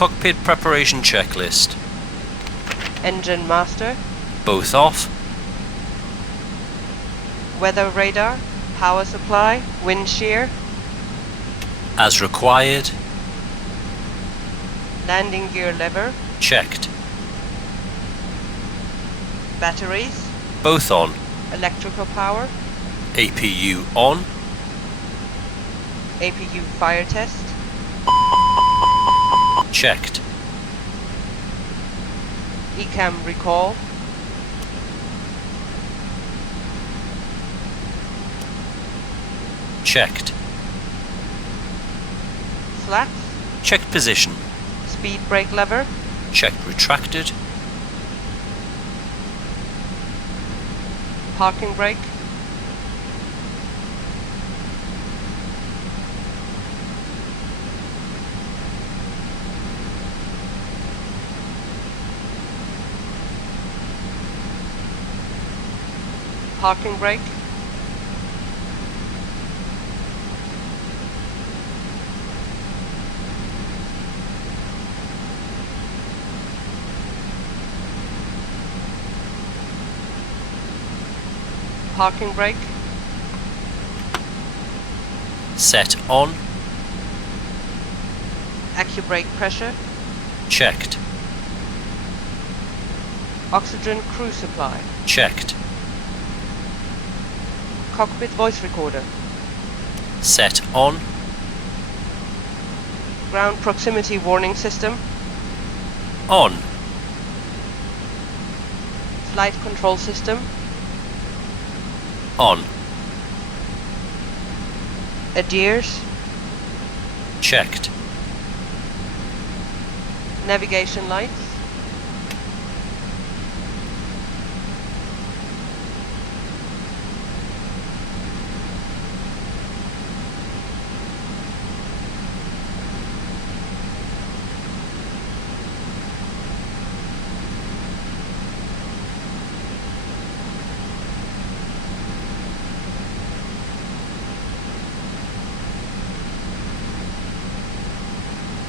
Cockpit preparation checklist. Engine master. Both off. Weather radar. Power supply. Wind shear. As required. Landing gear lever. Checked. Batteries. Both on. Electrical power. APU on. APU fire test. Checked. ECAM recall. Checked. Flaps. Checked position. Speed brake lever. Checked retracted. Parking brake. Parking brake. Parking brake. Set on. Accu-brake pressure. Checked. Oxygen crew supply. Checked. Cockpit voice recorder. Set on. Ground proximity warning system. On. Flight control system. On. ADIRS. Checked. Navigation lights.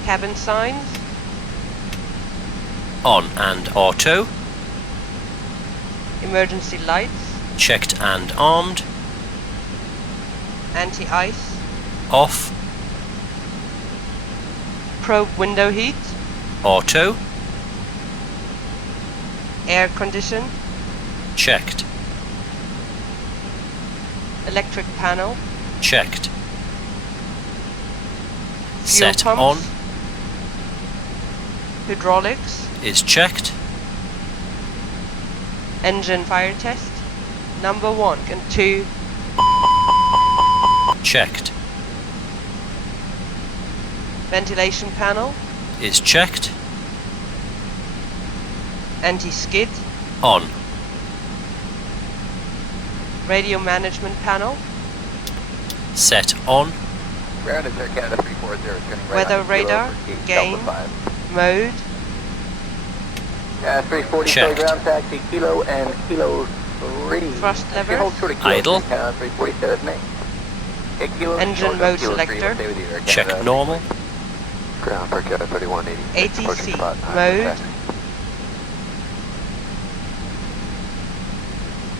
Cabin signs. On and auto. Emergency lights. Checked and armed. Anti-ice. Off. Probe window heat. Auto. Air condition. Checked. Electric panel. Checked. Fuel Set pumps. on. Hydraulics. Is checked. Engine fire test. Number 1 and 2. Checked. Ventilation panel. Is checked. Anti-skid. On. Radio management panel. Set on. Ground is Air Canada 340, turning right Weather on the kilo radar. for Delta Gain. 5. Mode. 340 Checked. ground taxi, kilo and kilo 3. Thrust lever. Hold short of kilo Idle. 3, Canada 340, stay with me. Okay, kilo, Engine short of mode kilo 3, selector. stay with you, Air Check Canada. normal. Ground for Canada 3180. ATC. Mode.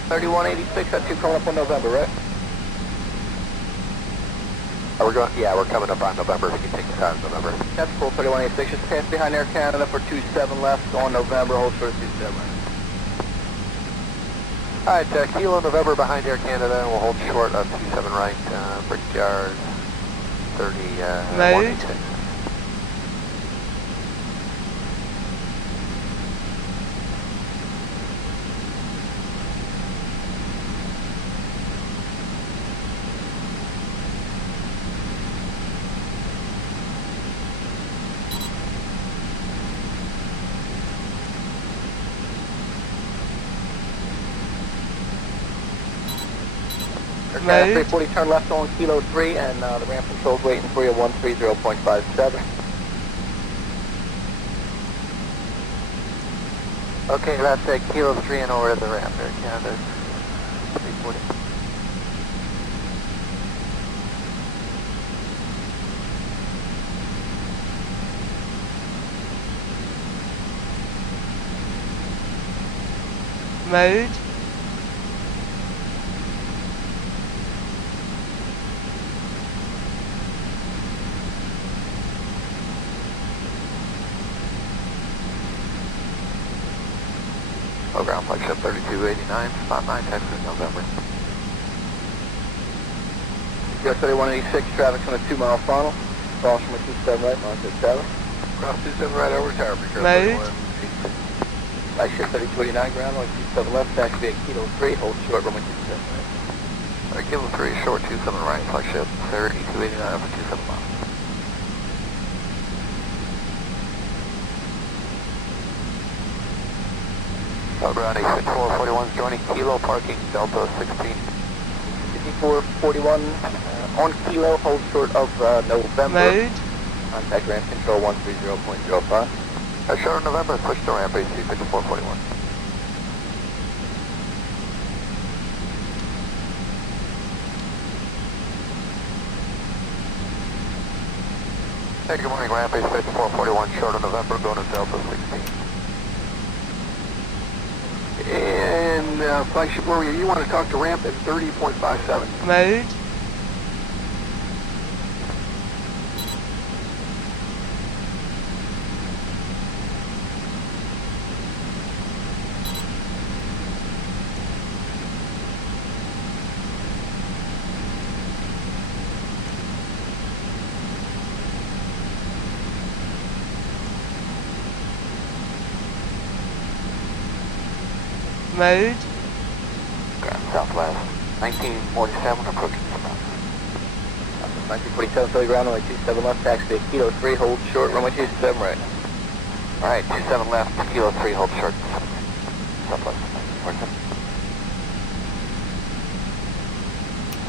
3186, that's you calling up on November, right? Oh, we're coming up on November. We can take the time November. That's cool, 3186. Just pass behind Air Canada for 27 left on November. Hold short of 27. Alright, kilo November behind Air Canada, and we'll hold short of 27 right. Brickyard 3186. Mode. 340, turn left on kilo 3, and the ramp control's waiting for you, 130.57. Okay, that's kilo 3 and over at the ramp there, Canada 340. Mode. Oh, ground flagship 3289, spot 9, Texas, November. US 3186, traffic's on a 2-mile funnel. Cross from a 27 right, monitor tower. Cross 27 right over tower, Mode. Flagship 3289, ground on 27 left, taxi at Kilo 3, hold short, runway 27 right. Alright, Kilo 3, short 27 right, flagship 3289 for 27 miles. Ground 85441 is joining Kilo, parking Delta 16. 5441 on Kilo, hold short of November. Mode. Contact ramp control 130.05. Short of November, push to ramp AC 5441. Hey, good morning, ramp AC 5441, short of November, going to Delta 16. And flagship warrior, you want to talk to ramp at 30.57. Mode. Mode. Ground southwest, 1947, approaching south. 1947, Philly ground, runway 27 left, taxi at Kilo 3, hold short, runway 27 right. Alright, 27 left, Kilo 3, hold short. Southwest, 47.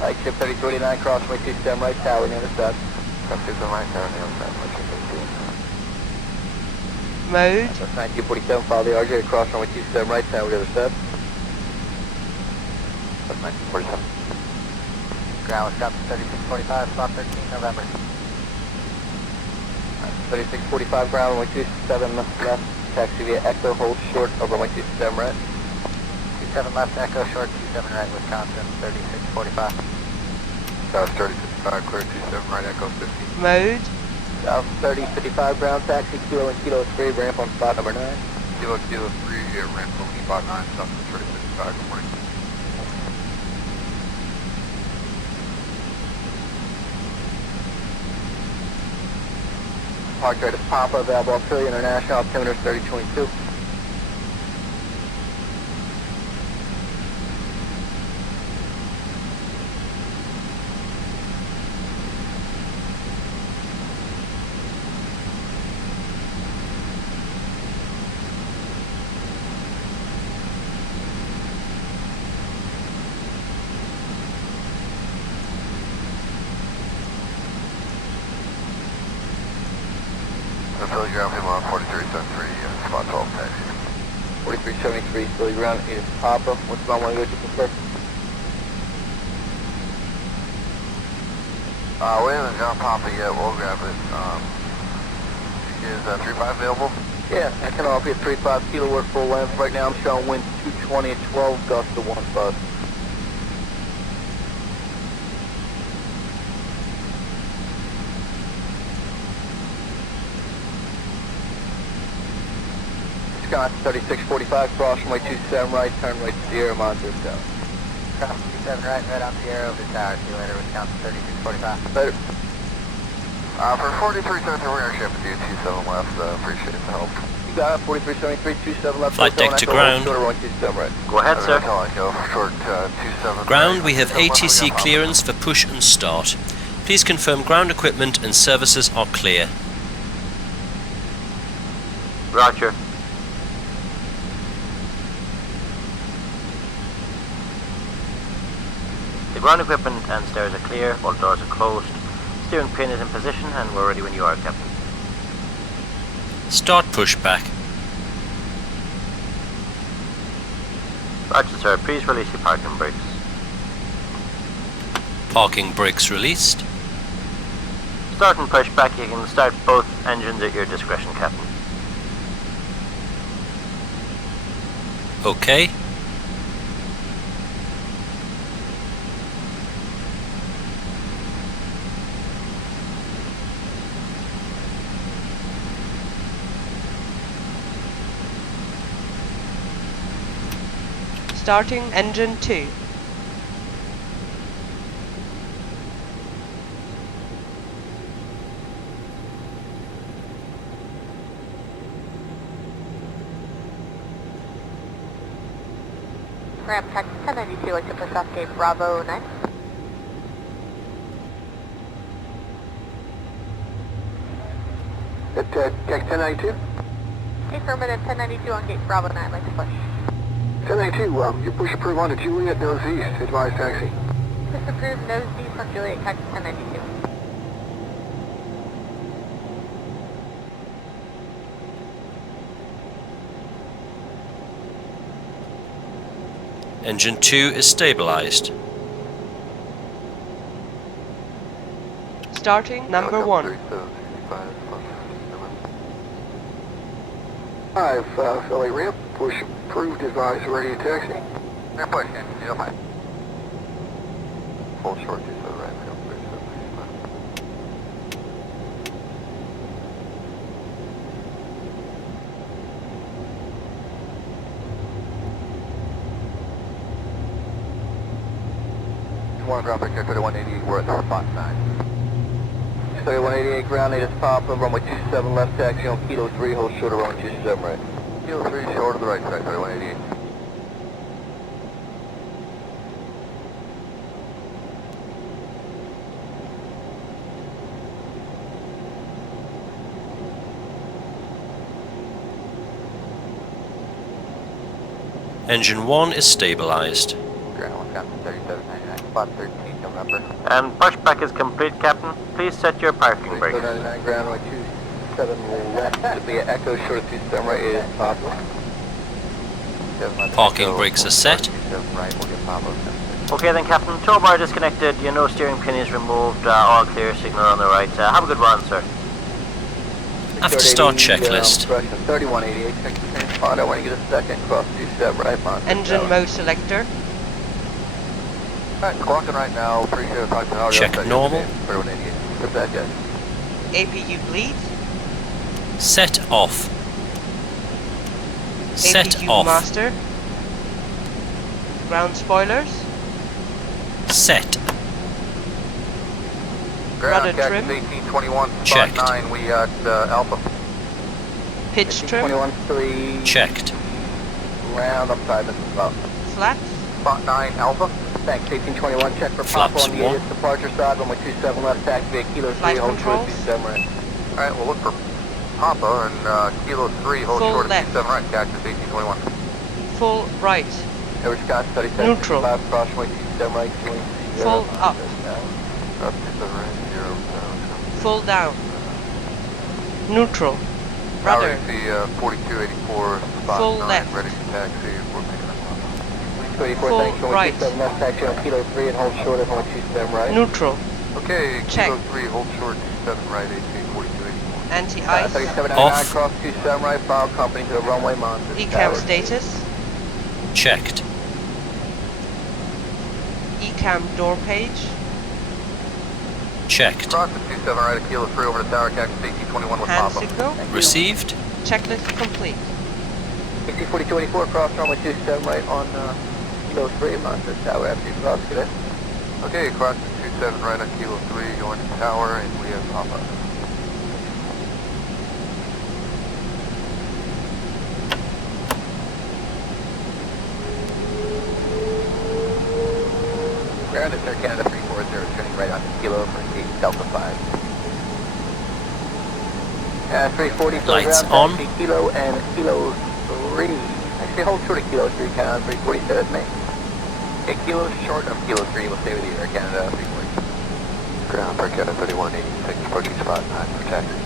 Flagship 3289, cross runway 27 right, tower near the side. Cross 27 right, tower near the side, flagship 3289. Mode. 1947, follow the RJ across runway 27 right, tower near the side. 1947. Ground, Wisconsin 3645, spot 13, November. 3645 ground, runway 27 left, taxi via Echo, hold short over runway 27 right. 27 left, Echo, short 27 right, Wisconsin 3645. South 3055, clear 27 right, Echo 50. Mode. South 3055 ground, taxi, Kilo and Kilo 3, ramp on spot number 9. Kilo 3, ramp on spot 9, South 3055, good morning. Park rate is Papa, available on Philly International, altimeter 3022. Philly ground, him on 4373, spot 12, taxi. 4373, Philly ground, it is Papa. What's my one go to prefer? We haven't got Papa yet, we'll grab it. Is 35 available? Yeah, I can offer you 35 kilo work full length. Right now I'm showing wind 220 at 12, gust to 15. Wisconsin 3645, cross runway 27 right, turn right to Sierra, monitor tower. Cross 27 right, right on Sierra over the tower. See you later, Wisconsin 3645. Later. For 4373, we're going to ship with you, 27 left, appreciate the help. You got it, 4373, 27 left. Flight deck to ground. Runway 27 right. Go ahead, sir. Short 27 Ground, right. we have 27 left, ATC we got Papa. clearance for push and start. Please confirm ground equipment and services are clear. Roger. The ground equipment and stairs are clear, all doors are closed. Steering pin is in position and we're ready when you are, Captain. Start pushback. Roger, sir. Please release your parking brakes. Parking brakes released. Start and pushback. You can start both engines at your discretion, Captain. OK. Starting engine 2. Ramp Tech 1092, like to push off gate Bravo 9. Tech 1092? Affirmative 1092 on gate Bravo 9, like to push. 1092, you push approve onto Juliet, nose east, advise taxi. Push approved, nose east on Juliet, Tech 1092. Engine 2 is stabilized. Starting number 1. 5, Philly ramp, push approved, advise ready to taxi. Ramp push, engine 05. Hold short, 27 right, ramp 37. One ground break, clear to 188, we're at spot 9. So 188 ground, native pop, runway 27 left, taxi on Kilo 3, hold short of runway 27 right. Kilo 3 short of the right side, clear to 188. Engine 1 is stabilized. Ground 1 Captain 3799, spot 13 November. And pushback is complete, Captain. Please set your parking brake. 99 ground, runway 27 left, to be an echo short of 27 right is pop. Parking brakes are set. 27 right, we'll get Pablo. Okay then, Captain. Tow bar disconnected. Your nose steering pin is removed. All clear signal on the right. Have a good run, sir. After start checklist. 3188, check the same spot. I want to get a second, cross 27 right, Monster Engine Tower. mode selector. Alright, clocking right now, appreciate it, talk to audio. Check normal. 3188. Put that guy. APU bleed. Set off. Set APU off. master. Ground spoilers. Set. Ground, Rudder trim. 1821, spot Checked. 9, we at Alpha. Pitch trim. 21-3, Checked. round up side, Mrs. Bob. Flaps. Spot 9, Alpha. Thanks, 1821, check for Flaps pop on the one. ATIS departure side, runway 27 left, taxi via Kilo 3, Flight hold short controls. 27 right. Alright, we'll look for Papa and Kilo 3, hold Full short of left. 27 right, Cactus 1821. Full right. Edward Scott, 37, Neutral. 65, cross runway 27 right, 20, Full up. Up 27 right, 0, Full down. Neutral. Power Rudder. AC 4284, spot Full 9, left. ready for taxi, we're picking up Papa. 24, Full thanks, runway right. 27 left, taxi on Kilo 3 and hold short of runway 27 right. Neutral. Okay, Check. Kilo 3, hold short 27 right, AC 4284. Anti-ice. 3799, Off. cross 27 right, file company to the runway, Monster Ecam Tower. status. Checked. Ecam door page. Checked. Cross the 27 right at Kilo 3 over to Tower, Cactus 1821 with Hand Papa. signal. Received. Checklist complete. 4284, cross runway 27 right on Kilo 3, Monster Tower, after you cross, get it. Okay, cross the 27 right on Kilo 3, going to Tower, and we have Papa. Ground is Air Canada 340, turning right on Kilo for 8 Delta 5. 340, so Lights ground on. taxi Kilo and Kilo 3. Actually, hold short of Kilo 3, Canada 340, set at me. Okay, Kilo short of Kilo 3, we'll stay with you, Air Canada 340. Ground, Air Canada 3186, approaching spot 9 for taxi.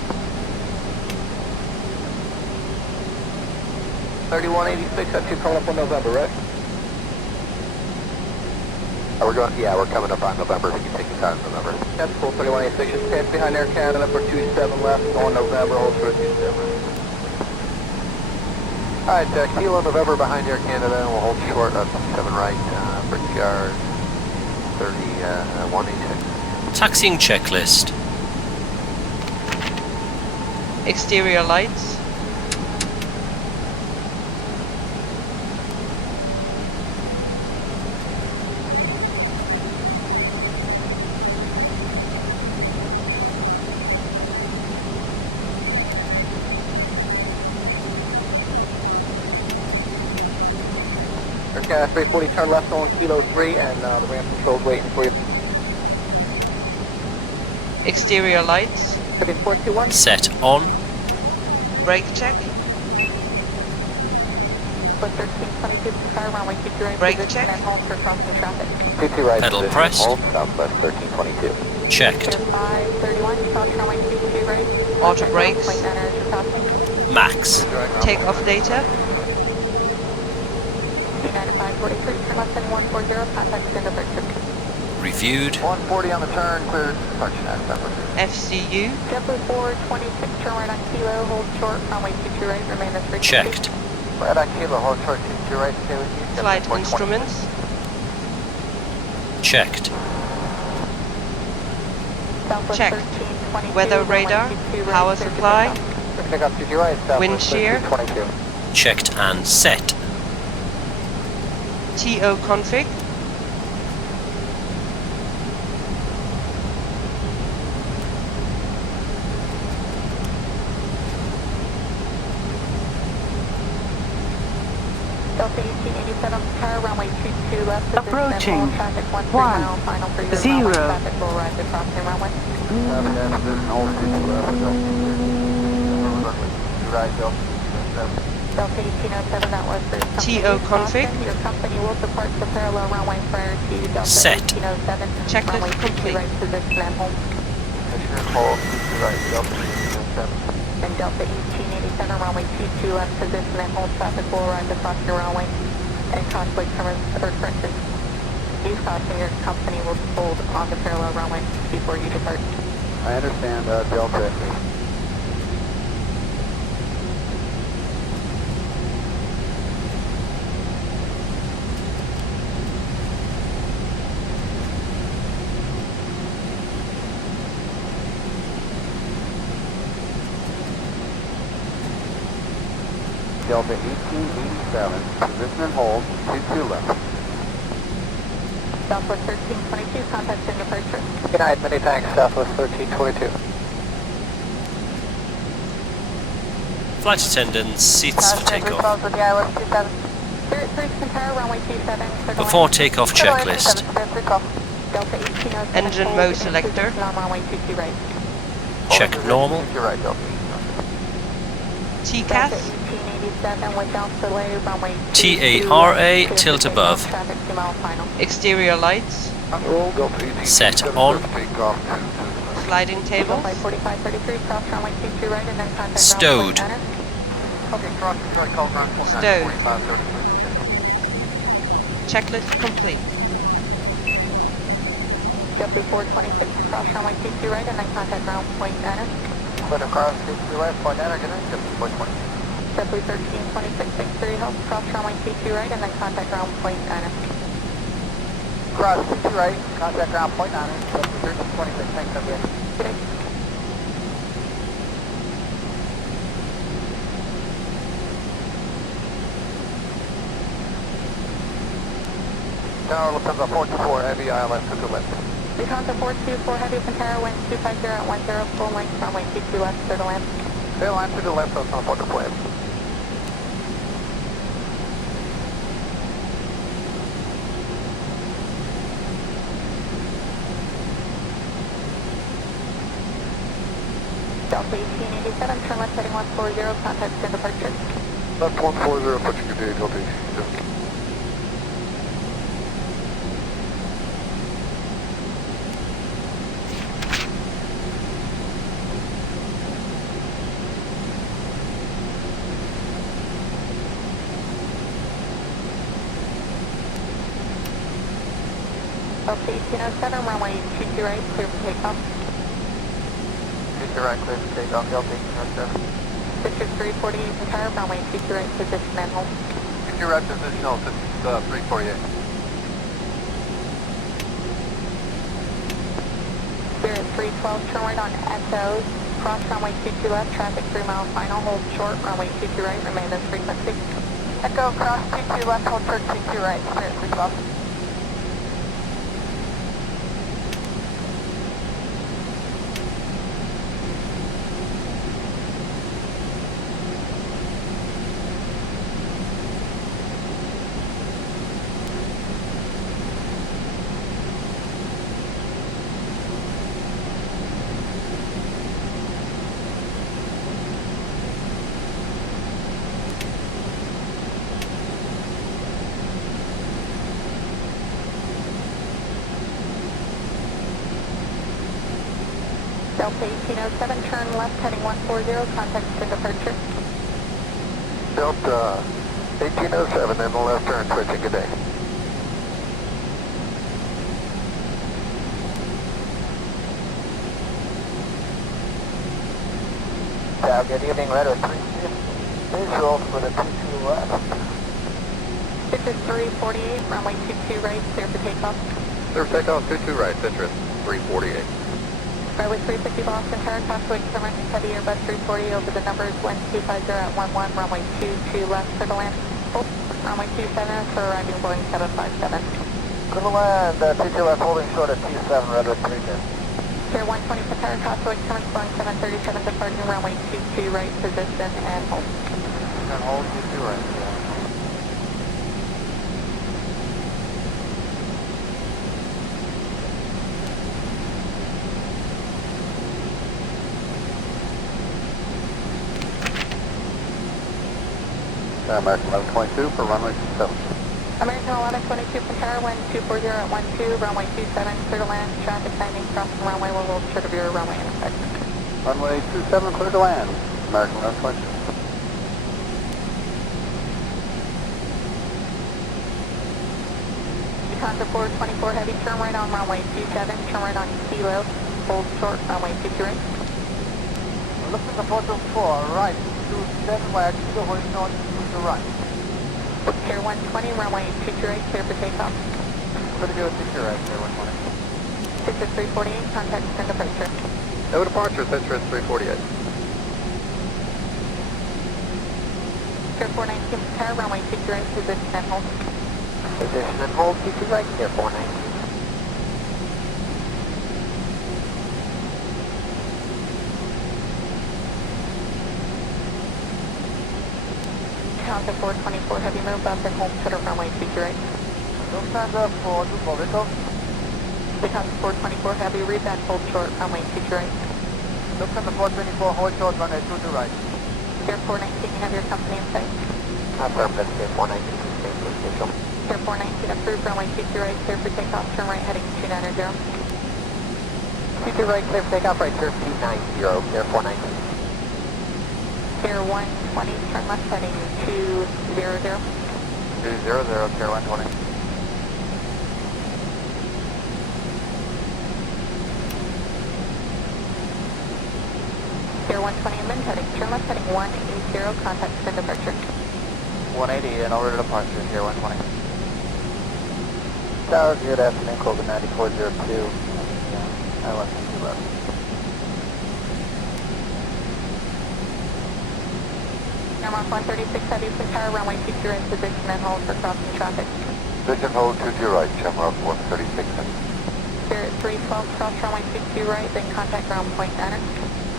3186, that's you coming up on November, right? We're coming up on November, we can take the time in November. That's cool, 3186, just pass behind Air Canada for 27 left, going November, hold short of 27. Alright, Kilo November behind Air Canada, and we'll hold short of 27 right, for TR 3186. Taxiing checklist. Exterior lights. Zurich, 340, turn left on Kilo 3, and the ramp control's waiting for you. Exterior lights. 421. Set on. Brake check. Foot 1322, Prepar runway 23 right, Brake position check. and hold for crossing traffic. 22 right, Pedal position, pressed. hold, southwest 1322. Checked. 531, cross runway 22 right. Auto brakes. Point 9 as you're crossing. Max. Takeoff data. 9543, turn left and 140, contact extend departure. Reviewed. 140 on the turn, cleared departure at FCU. JetBlue 426, turn right on Kilo, hold short, runway 22 right, remain as frequency. Checked. Right on Kilo, hold short 22 right, stay with you. Flight 420. instruments. Checked. Southwest Check. 1322, Weather runway radar. 22 right, Power clear to supply. takeoff. Pick up 22 right, southwest Wind shear. 1322. Checked and set. TO config. Delta 1887, car runway 22 left. position and Approaching. hold traffic 13 1, mile, final for your 0. runway. Traffic will arrive at crossing runway. Delta 1807, that was for company TO use config. caution. Your company will depart the parallel runway prior to Delta Set. 1807. Checklist runway 22 complete. right, position and hold. Hold 22 right, Delta 1807. And Delta 1887, runway 22 left, position and hold. Traffic will arrive across your runway. And conflict or correction. Use caution, your company will hold on the parallel runway before you depart. I understand, Delta. Delta 1887, position and hold, 22 left. Southwest 1322, contact and departure. Good night, many thanks, Southwest 1322. Flight attendants, seats for takeoff. with the ILS 27. Spirit 3 Centaur, runway 27. Before takeoff checklist. Delta 1807. Engine hold mode in selector. position on runway 22 right. Check normal. You're right, Delta. Delta TCAS. 1887 without delay, runway TARA, tilt above. Traffic 2 mile final. Exterior lights. Set on. Sliding table. Runway 4533, cross runway 22 right and then contact Stowed. ground point Okay, cross control, call ground point Stowed. 4533. Checklist complete. JetBlue 426, cross runway 22 right and then contact ground point 9. Clear across 22 right, point 9, good night, JetBlue 420. JetBlue 1326, 63 help, cross runway 22 right and then contact ground point 9. Cross 22 right, contact ground point 9, JetBlue 1326, thanks, WA. Good day. Tower Lufthansa 424, heavy ILS to the left. Lufthansa 424, heavy Pantera, wind 250 at 10, full length, runway 22 left, clear to land. Tail line to the left, Lufthansa 424 heavy. Delta 1887, turn left heading 140, contact and departure. Left 140, approaching good day, Delta 1887. Delta 1807, runway 22 right, clear for takeoff. 22 right, clear to take off, Delta 1807. District 348, Pantera, runway 22 right, position and hold. 22 right, positional, this is 348. Spirit 312, turn right on SO, cross runway 22 left, traffic 3 mile final, hold short, runway 22 right, remain as frequency. Echo, cross 22 left, hold short 22 right, Spirit 312. Delta 1807, turn left heading 140, contact in departure. Delta 1807 in the left turn, switching, good day. Good evening, Red 3 visual for the 22 left. This is 348, runway 22 right, clear for takeoff. Clear for takeoff, 22 right, Citrus 348. Runway 350 Boston, Tower, crossway current, heavy Airbus 340 over the numbers 1250 at 11, runway 22 left for the land. Runway 27 for arriving Boeing 757. Good land, 22 left holding short at 27, Red 3 good. Pier 120 for Tower, crossway current, Boeing 737 departing runway 22 right, position and hold. And hold 22 right. American 1122 for runway 27. American 1122 for Tower, wind 240 at 12, runway 27, clear to land, traffic timing, crossing runway will hold short of your runway intersection. Runway 27, clear to land. American 1122. Contour 424 heavy, turn right on runway 27, turn right on Kilo, hold short runway 22 right. Looking at the 424, right, 27 wide, Kilo holding north to right. Pier 120, runway 22 right, clear for takeoff. Pretty good, 60 right, there, 120. This is 348, contact and departure. No departure, Citrus 348. Pier 419 for Tower, runway 22 right, position and hold. Position and hold, 22 right, here, 419. Contour 424 heavy, move up and hold short of runway 22 right. Lufthansa 4 to Bovito. Contour 424 heavy, rebound, hold short runway 22 right. Lufthansa 424, hold short, runway 22 right. Pier 419, you have your company in sight. Affirmative, Pier 419, same official. Pier 419 approved, runway 22 right, clear for takeoff, turn right heading 290. 22 right, clear for takeoff, right, turn 290, Pier 419. Pier 120, turn left heading 200. 200, Pier 120. Pier 120 and then heading, turn left heading 180, contact for departure. 180 and over to departure, Pier 120. Tower, good afternoon, Colgan 9402. I want to left. Airmark 136 heavy for Tower, runway 22 right, position and hold for crossing traffic. Position hold 22 right, Shamrock 136. Spirit 312, cross runway 22 right, then contact ground point center.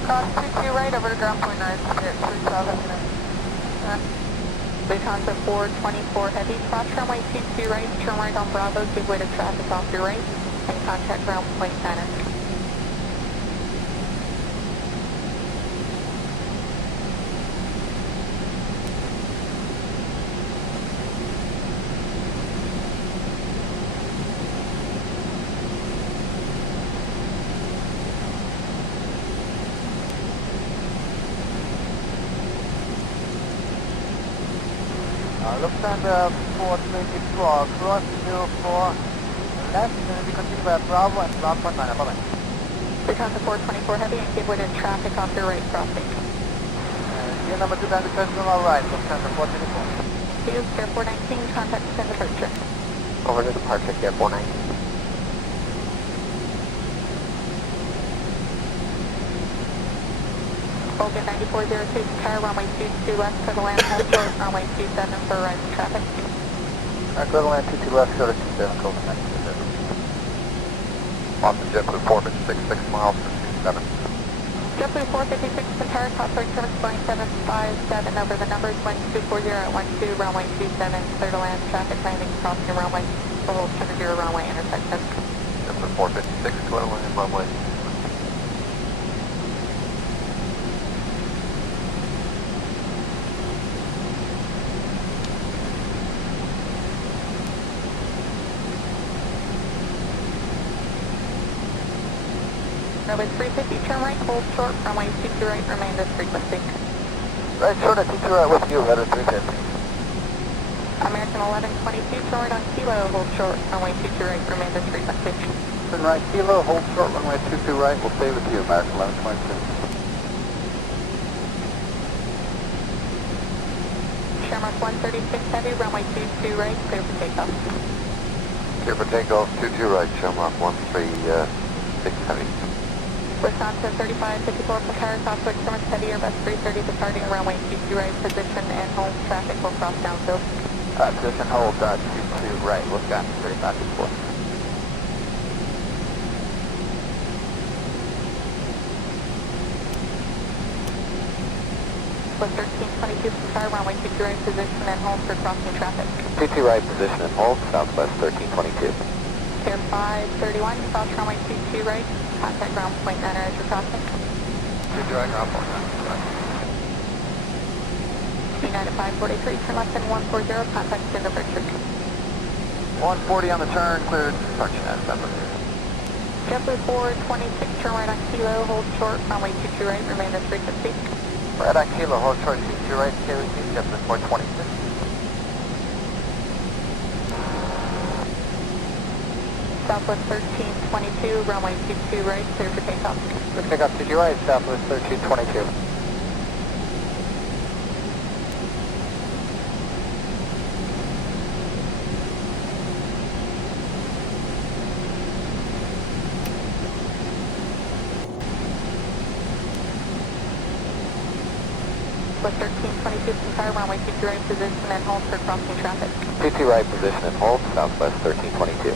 Cross 22 right over to ground point 9, Spirit 312. Lufthansa 424 heavy, cross runway 22 right, turn right on Bravo, give way to traffic off your right, and contact ground point center. Lufthansa 424, cross 04 left, and we continue by Bravo and ground point 9, bye-bye. Lufthansa 424 heavy, and give way to traffic off your right crossing. Gear number 2 down to question all right, Lufthansa 424. Use Pier 419, contact and departure. Over to departure, Gear 419. Colgan 9402, Tower, runway 22 left for the land, hold short, runway 27 for rising traffic. Clear to land 22 left, short of 27, Colgan 9402. Boston JetBlue 456 miles for 27. JetBlue 456 for Tower, crossway service Boeing 757 over the numbers 1240 at 12, runway 27, clear to land, traffic landing, crossing runway, for hold short of your runway intersection. JetBlue 456, clear to land, runway. Runway 350, turn right, hold short, runway 22 right, remain this frequency. Right short at 22 right with you, headed 350. American 1122, turn right on Kilo, hold short, runway 22 right, remain this frequency. Turn right, Kilo, hold short, runway 22 right, we'll stay with you, American 1122. Shamrock 136 heavy, runway 22 right, clear for takeoff. Clear for takeoff, 22 right, Shamrock 136 heavy. Wisconsin 3554 from Paris, Southwick, Simmons Heavy, Airbus 330 departing runway 22 right, position and hold, traffic will cross downfield. Position hold, 22 right, Wisconsin 3554. With 1322 from Paris, runway 22 right, position and hold for crossing traffic. 22 right, position and hold, Southwest 1322. Clear 531, cross runway 22 right, contact ground point 9 as you're crossing. 22 right, ground point 9. United 543, turn left and 140, contact in departure. 140 on the turn, cleared, departure net, separate. JetBlue 426, turn right on Kilo, hold short, runway 22 right, remain this frequency. Right on Kilo, hold short, 22 right, KWC, JetBlue 426. Southwest 1322, runway 22 right, clear for takeoff. Pick up 22 right, Southwest 1322. With 1322 from Paris, runway 22 right, position and hold for crossing traffic. 22 right, position and hold, Southwest 1322.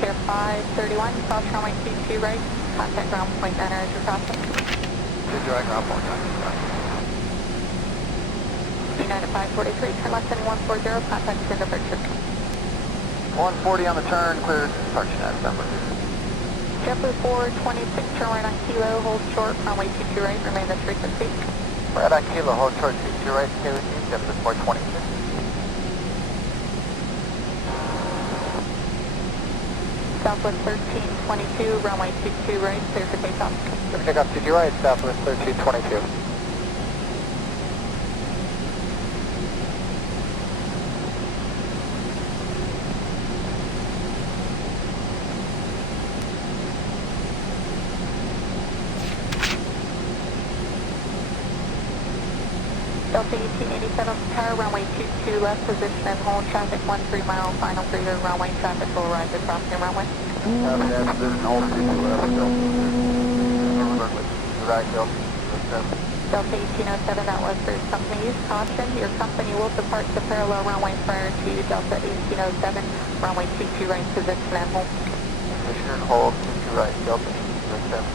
Clear 531, cross runway 22 right, contact ground point 9 as you're crossing. 22 right, ground point 9. United 543, turn left and 140, contact in departure. 140 on the turn, cleared, departure net, separate. JetBlue 426, turn right on Kilo, hold short, runway 22 right, remain this frequency. Right on Kilo, hold short, 22 right, KWC, JetBlue 426. Southwest 1322, runway 22 right, clear for takeoff. Pick up 22 right, Southwest 1322. Delta 1887 Tower, runway 22 left, position and hold, traffic 13 mile, final clear, runway traffic will rise across the runway. That's position, hold 22 left, Delta 1807, that was for company use. Caution, your company will depart to parallel runway prior to Delta 1807, runway 22 right, position and hold. Position and hold, 22 right, Delta 1807.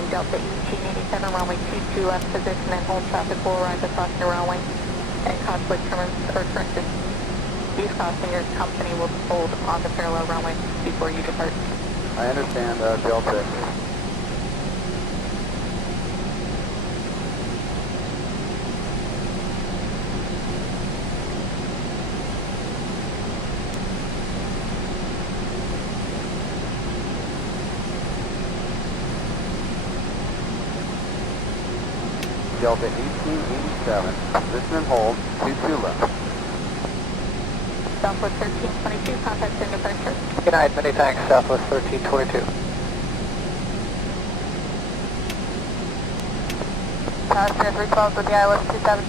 And Delta 1887, runway 22 left, position and hold, traffic will rise across the runway and cause quick turns or corrections. Use caution, your company will hold on the parallel runway before you depart. I understand, Delta. Delta 1887, position and hold, 22 left. Southwest 1322, contact in departure. Good night, many thanks, Southwest 1322. Passenger 312 with the ILS 27.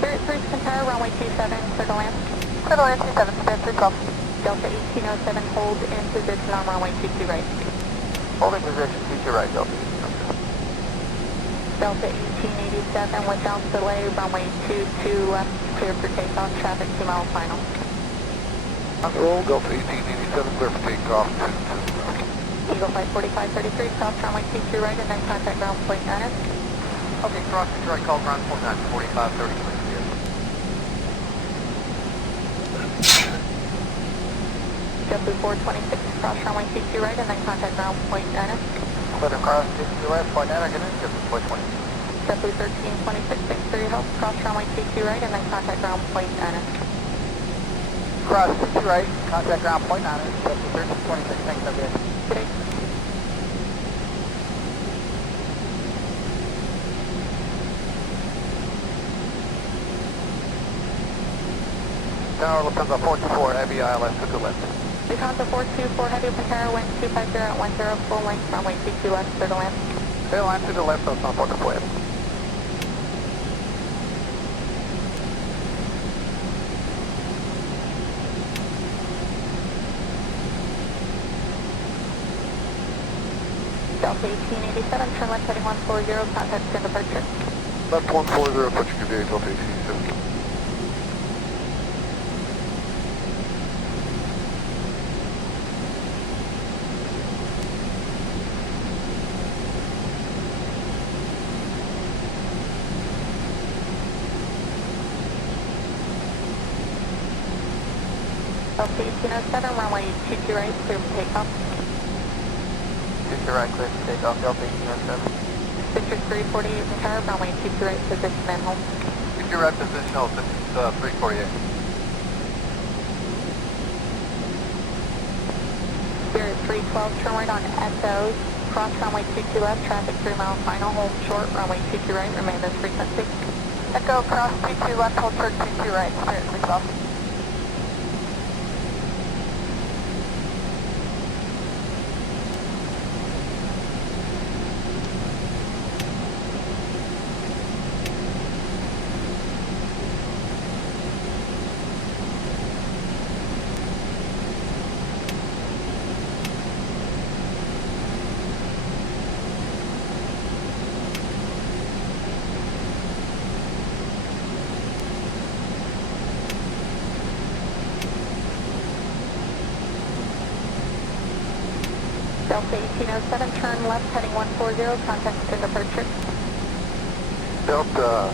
Spirit 3 Centaur, runway 27, clear to land. Clear to land 27, Spirit 312. Delta 1807, hold in position on runway 22 right. Holding position, 22 right, Delta. Delta 1887 without delay, runway 22 left, clear for takeoff, traffic 2 mile final. On the roll, Delta 1887, clear for takeoff, 22 left. Eagle Flight 4533, cross runway 22 right and then contact ground point 9. Okay, cross 22 right, call ground point 9, 4533. JetBlue 426, cross runway 22 right and then contact ground point 9. Clear to cross 22 right, point 9, get in, JetBlue 420. JetBlue 1326, thanks for your help, cross runway 22 right and then contact ground point 9. Cross 22 right, contact ground point 9, JetBlue 1326, thanks, WA. Good day. Tower, Lufthansa 424 Heavy, ILS to the left. Lufthansa 424 Heavy, Pantera, wind 250 at 10, full length, runway 22 left, clear to land. Tail line to the left, Lufthansa 424 Heavy. Delta 1887, turn left heading 140, contact in departure. Left 140, approaching good day, Delta 1887. Delta 1807, runway 22 right, clear for takeoff. 22 right, clear for takeoff, Delta 1807. Citrus 348 Pantera, runway 22 right, position and hold. Keep your right position, hold, this is 348. Spirit 312, turn right on SO, cross runway 22 left, traffic 3 miles final, hold short, runway 22 right, remain this frequency. Echo, cross 22 left, hold short 22 right, Spirit 312. Delta 1807, turn left heading 140, contact in departure. Delta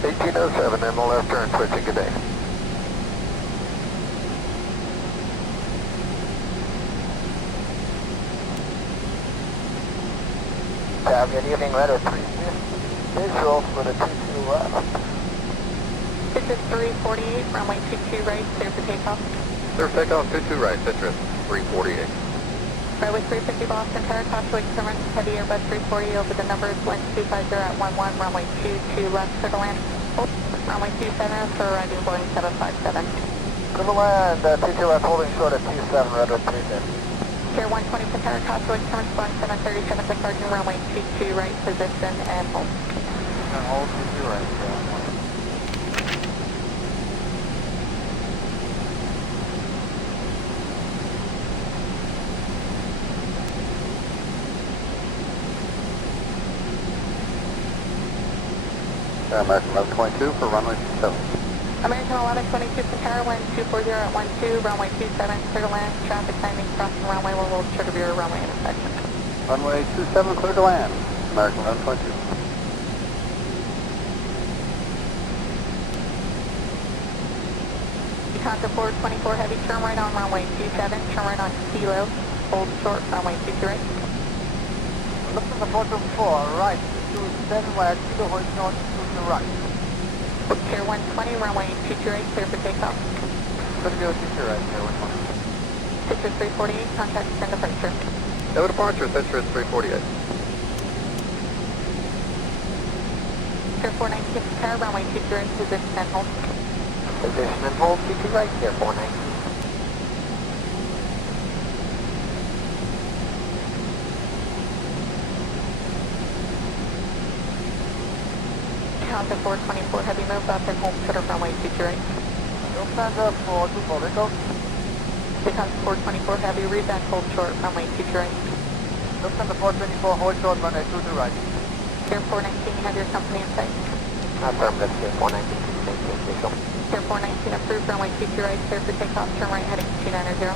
1807, and the left turn, switching good day. Tab, good evening, radar 3 visual for the 22 left. Citrus 348, runway 22 right, clear for takeoff. Clear for takeoff, 22 right, Citrus 348. Runway 350 Boston, Tower, crosswind, current, heavy Airbus 340 over the numbers, wind 250 at 11, runway 22 left, clear to land. Runway 27 for arriving Boeing 757. Clear to land, 22 left, holding short at 27, radar 350. Pier 120 Pantera, crosswind, current, Boeing 737, departing runway 22 right, position and hold. And hold 22 right, yeah. American 1122 for runway 27. American 1122 Pantera, wind 240 at 12, runway 27, clear to land, traffic timing, crossing runway will hold short of your runway intersection. Runway 27, clear to land. American 1122. Contour 424 heavy, turn right on runway 27, turn right on Kilo, hold short, runway 23 right. Look from the 424, right, 27 west, Kilo, hold short, to the right. Pier 120, runway 22 right, clear for takeoff. Good to go, 22 right, Pier 120. Citrus 348, contact and departure. No departure, Citrus 348. Pier 419 Pantera, runway 22 right, position and hold. Position and hold, 22 right, Pier 419. Contour 424 heavy, move up and hold short of runway 22 right. Lufthansa 424, let go. Contour 424 heavy, read back, hold short, runway 22 right. Lufthansa 424, hold short, runway 22 right. Pier 419, have your company in sight. Affirmative, Pier 419, safety official. Pier 419 approved, runway 22 right, clear for takeoff, turn right heading 290.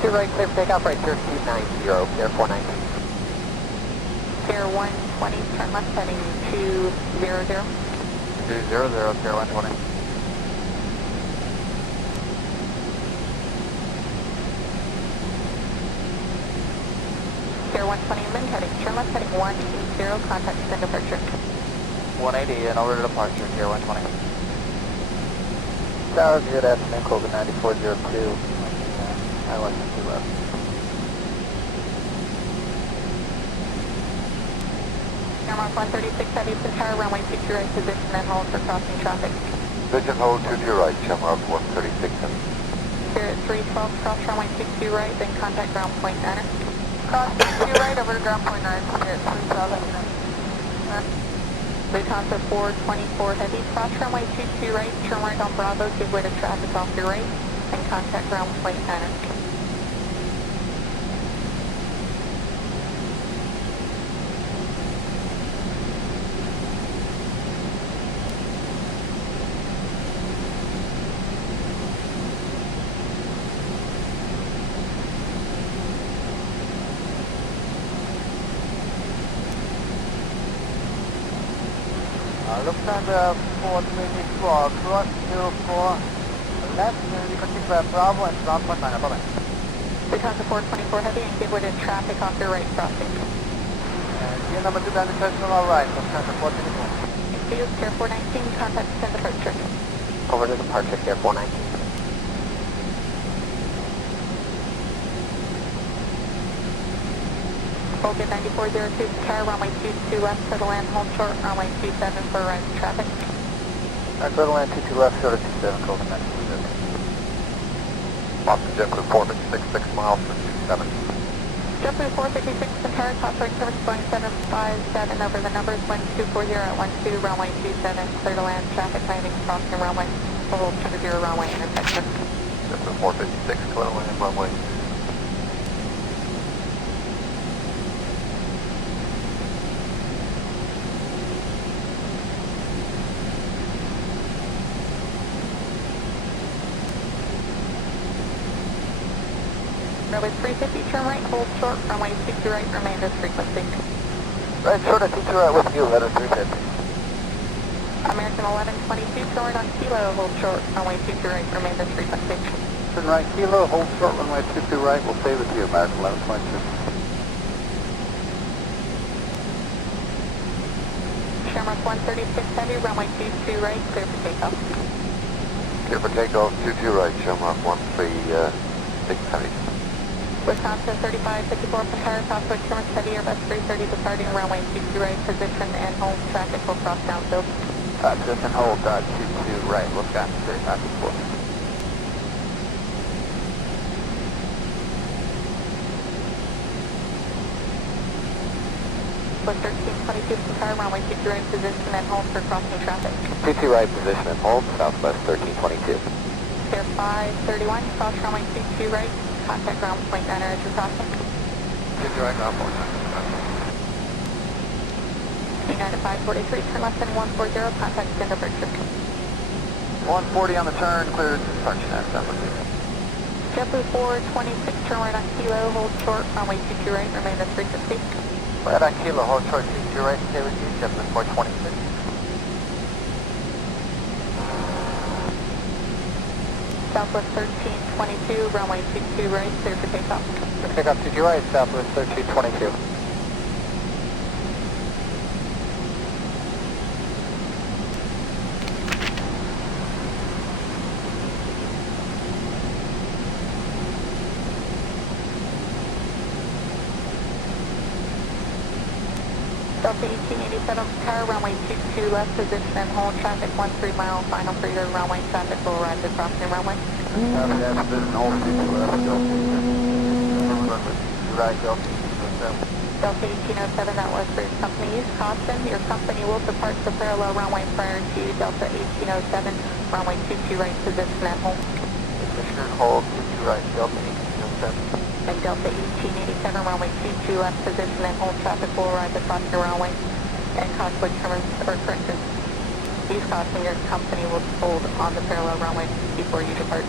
22 right, clear for takeoff, right, Pier 290, Pier 419. Pier 120, turn left heading 200. 200, Pier 120. Pier 120 min heading, turn left heading 180, contact and departure. 180 and over to departure, Pier 120. Tower, good afternoon, Colgan 9402. I like to left. Airmark 136 heavy, Pantera, runway 22 right, position and hold for crossing traffic. Vision hold 22 right, Shamrock 136 heavy. Spirit 312, cross runway 22 right, then contact ground point enter. Cross 2 right over to ground point 9, Spirit 312, Lufthansa 424 Heavy, cross runway 22 right, turn right on Bravo, give way to traffic off your right, and contact ground point enter. Lufthansa 424, cross 04 left, you can take Bravo and ground point 9, bye-bye. Lufthansa 424 Heavy, and give way to traffic off your right crossing. Gear number 2 down to terminal right, Lufthansa 424. Excuse, Gear 419, contact descend departure. Over to departure, Gear 419. Vulcan 9402, Tower, runway 22 left, for the land, hold short, runway 27 for right traffic. Clear to land 22 left, short of 27, close to 9. Boston JetBlue 456, 6 miles for 27. JetBlue 456, entire crosswind service going 757 over the numbers, wind 240 at 12, runway 27, clear to land, traffic landing, crossing runway, hold 20 runway intersection. JetBlue 456, clear to land runway. Runway 350, turn right, hold short, runway 22 right, remain as frequency. Right, short of 22 right with you, letter 350. American 1122, turn right on Kilo, hold short, runway 22 right, remain as frequency. Turn right, Kilo, hold short, runway 22 right, we'll stay with you, American 1122. Shamrock 136 Heavy, runway 22 right, clear for takeoff. Clear for takeoff 22 right, Shamrock 136 heavy. Wisconsin 3554, entire crosswind service heavy, Airbus 330 departing runway 22 right, position and hold, traffic will cross downfield. Position hold, 22 right, Wisconsin 3554. With 1322, entire runway 22 right, position and hold for crossing traffic. 22 right, position and hold, southwest 1322. Air 531, cross runway 22 right, contact ground point enter as you're crossing. 22 right, ground point 9. United 543, turn left and 140, contact descend departure. 140 on the turn, clear to departure next, that would be. JetBlue 426, turn right on Kilo, hold short, runway 22 right, remain as frequency. Right on Kilo, hold short, 22 right, stay with you, JetBlue 426. Southwest 1322, runway 22 right, clear for takeoff. Pick up 22 right, southwest 1322. Delta 1887, tower, runway 22 left, position and hold, traffic 13 mile, final for your runway, traffic will arrive at crossing runway. That's been all 22 left, right, Delta 1807. Delta 1807, that was for your company use. Caution, your company will depart the parallel runway prior to Delta 1807, runway 22 right, position and hold. Position and hold, 22 right, Delta 1807. And Delta 1887, runway 22 left, position and hold, traffic will arrive across your runway and conflict or corrections. Use caution, your company will hold on the parallel runway before you depart.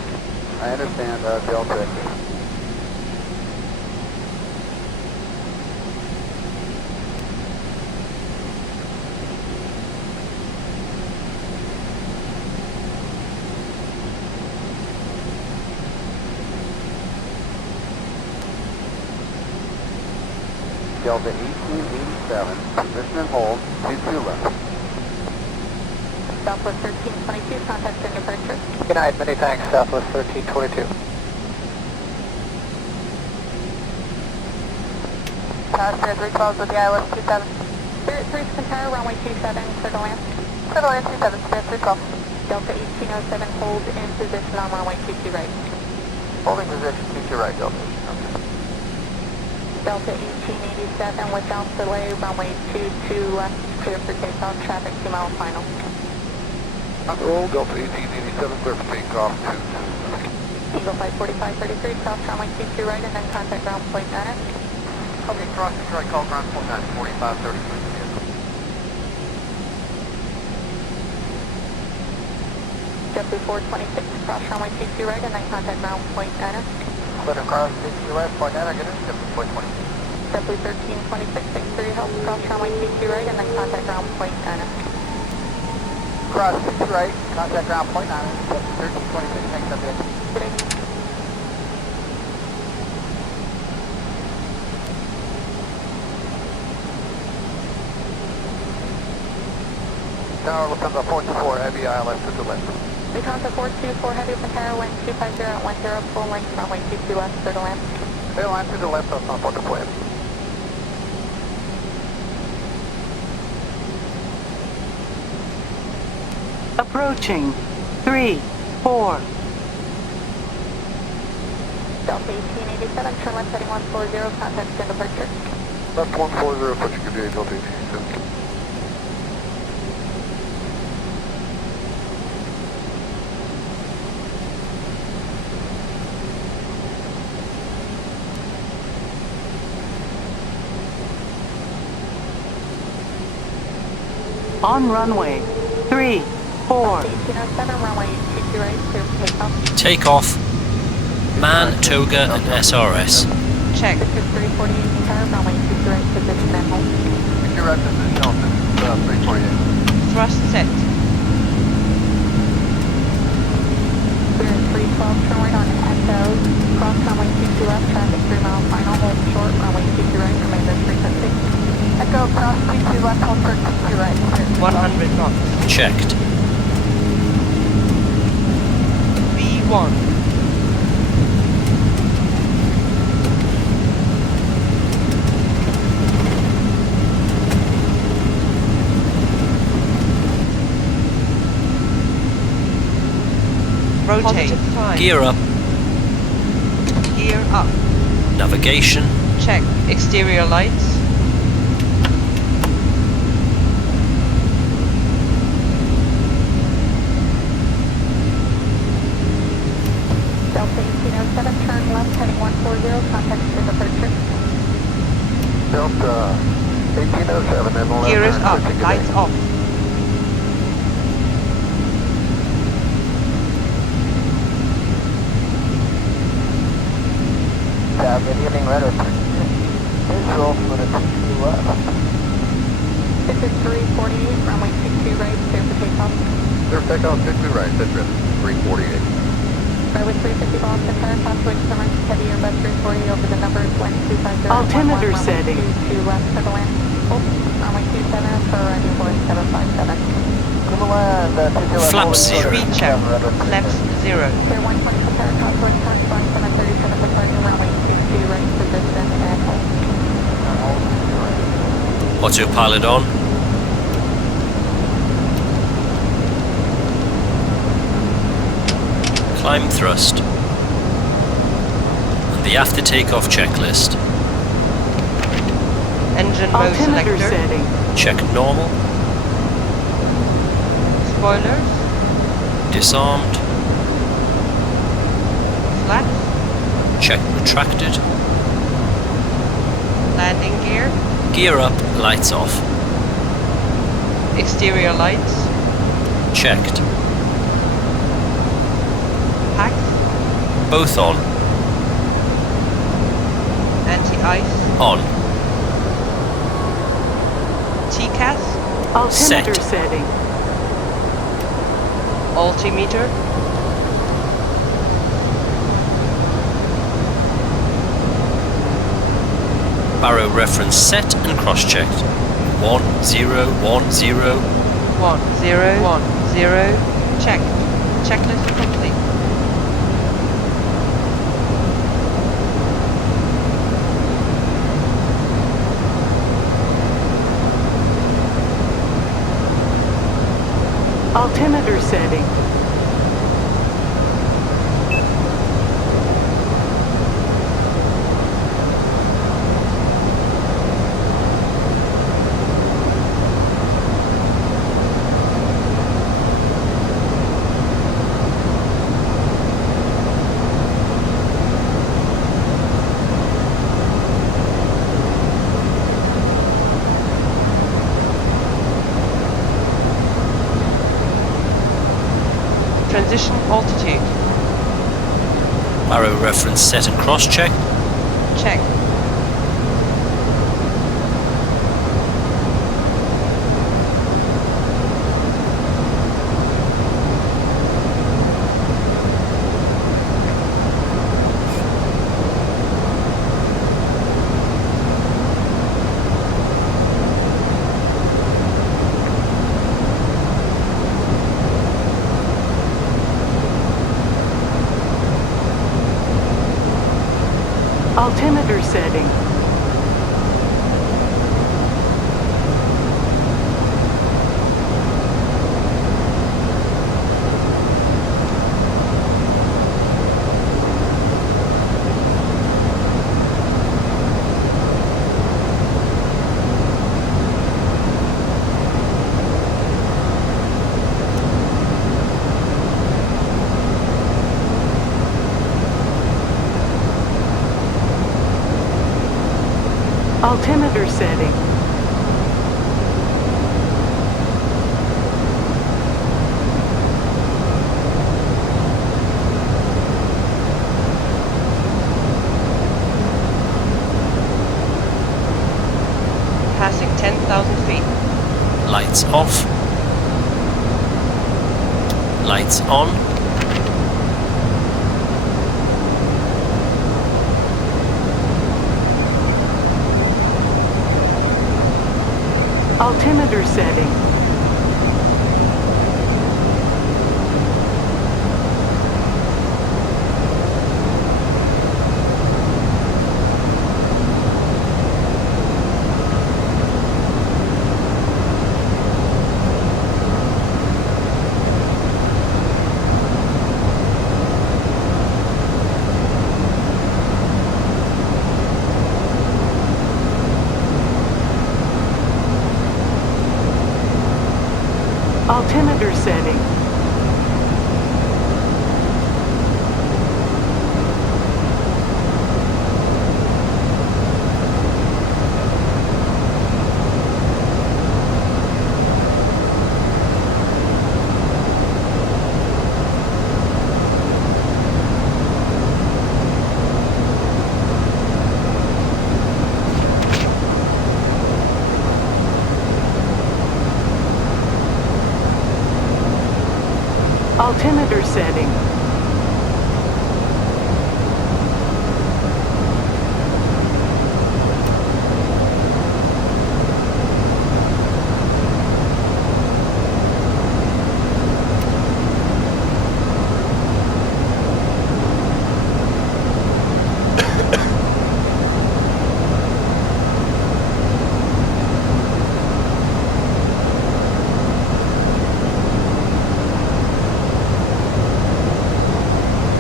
I understand, Delta. Delta 1887, position and hold, 22 left. Southwest 1322, contact and departure. Good night, many thanks, Southwest 1322. Spirit 312 with the ILS 27. Spirit 3 Centaur, runway 27, clear to land. Clear to land 27, Spirit 312. Delta 1807, hold in position on runway 22 right. Holding position 22 right, Delta. Delta 1887, without delay, runway 22 left, clear for takeoff, traffic 2 mile final. Roll, Delta 1887, clear for takeoff, 22. Eagle Flight 4533, south runway 22 right, and then contact ground point 9. Okay, cross the right, call ground point 9, 4533. JetBlue 426, cross runway 22 right, and then contact ground point 9. Clear across 22 right, point 9, get in, JetBlue 426. JetBlue 1326, thanks for your help, cross runway 22 right, and then contact ground point 9. Cross 6 right, contact ground point 9, 1326, next up here. Tower Lufthansa 424, heavy ILS to the left. Lufthansa 424, heavy open tower, wind 250 at 10, full length, runway 22 left, clear to land. Clear line to the left, Lufthansa 424 heavy. Approaching. 3, 4. Delta 1887, turn left heading 140, contact extend departure. Left 140, pushing good day, Delta 1887. On runway. 3, 4. 1807, runway 22 right, clear for takeoff. Takeoff. Man, toga, and SRS. Check. Victor 348 tower, runway 22 right, position and hold. Secure right position, Delta 348. Thrust set. We're at 312, turn right on SO, cross runway 22 left, traffic 3 mile final, hold short, runway 22 right, remain this frequency. Echo, cross 22 left, hold for 22 right, clear. 100 knots. Checked. V1. Rotate. +5. Gear up. Gear up. Navigation. Check. Exterior lights. Delta 1807, turn left, heading 140, contact extend departure. Delta 1807, and left. Gear is up. Lights off. Good evening, radar. Visual for the 22 left. Victor 348, runway 22 right, clear for takeoff. Clear takeoff, 52 right, that's right, 348. Runway 350 Boston, tower, crossway current, heavy Airbus 340 over the numbers, wind 250. Altimeter setting. 22 left for the land. Hold. Runway 27 for running board 757. To the land, 22 left. Flap zero. Reach out. Flaps 0. Clear 120 for tower, crossway current, flying 737 departing runway 22 right, position and hold. Autopilot on. Climb thrust. And the after takeoff checklist. Engine mode Altimeter selector. setting. Check normal. Spoilers. Disarmed. Flaps. Check retracted. Landing gear. Gear up, lights off. Exterior lights. Checked. Packs. Both on. Anti-ice. On. TCAS. Altimeter Set. setting. Altimeter. Barrow reference set and cross-checked. 1010. 1010. Check. Checklist complete. Altimeter setting. Transition altitude. Baro reference set and cross-check. Check. Altimeter setting. Altimeter setting. Passing 10,000 feet. Lights off. Lights on. Altimeter setting. Altimeter setting. Altimeter setting.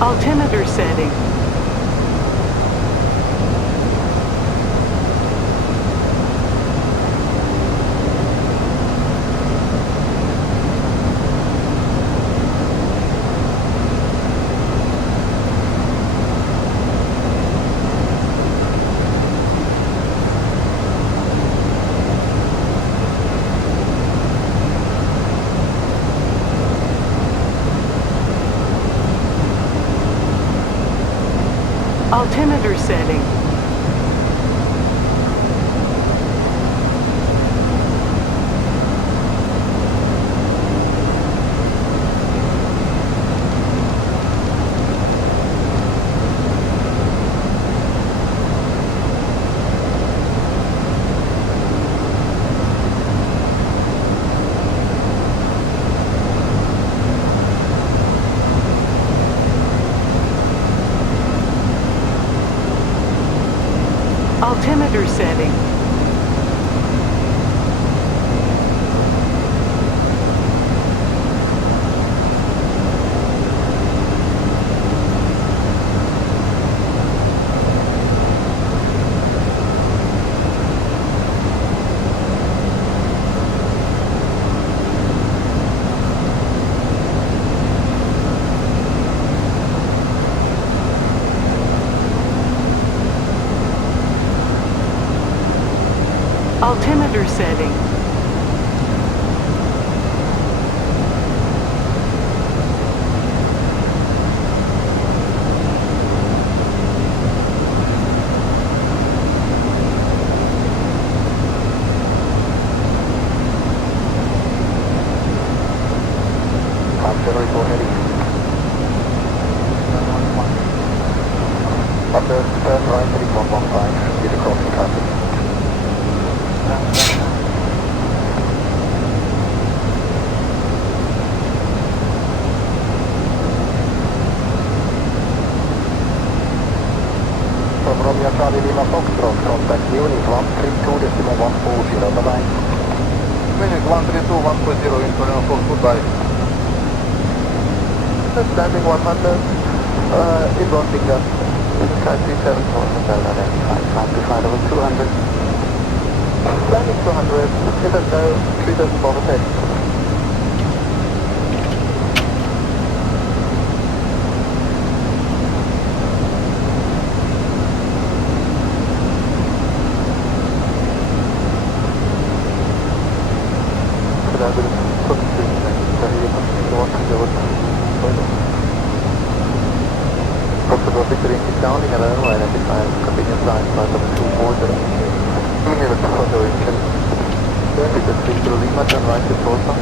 Altimeter setting. Altimeter setting. setting. Auxiliary for heading. After turn right heading 115, get across the country. From Romeo Charlie Lima Foxtrot, contact unit 132.140, bye-bye. Unit 132.140, International Fox, goodbye. Standing 100, inbound finger. Sky 37 for Hotel identified, 525 over 200. Landing 200, in the snow, 3000 for Hotel. Could I be put Possible victory in sounding and I identify convenience line by the 240. Unit for the region. Because Victor Lima turn right to Tulsa.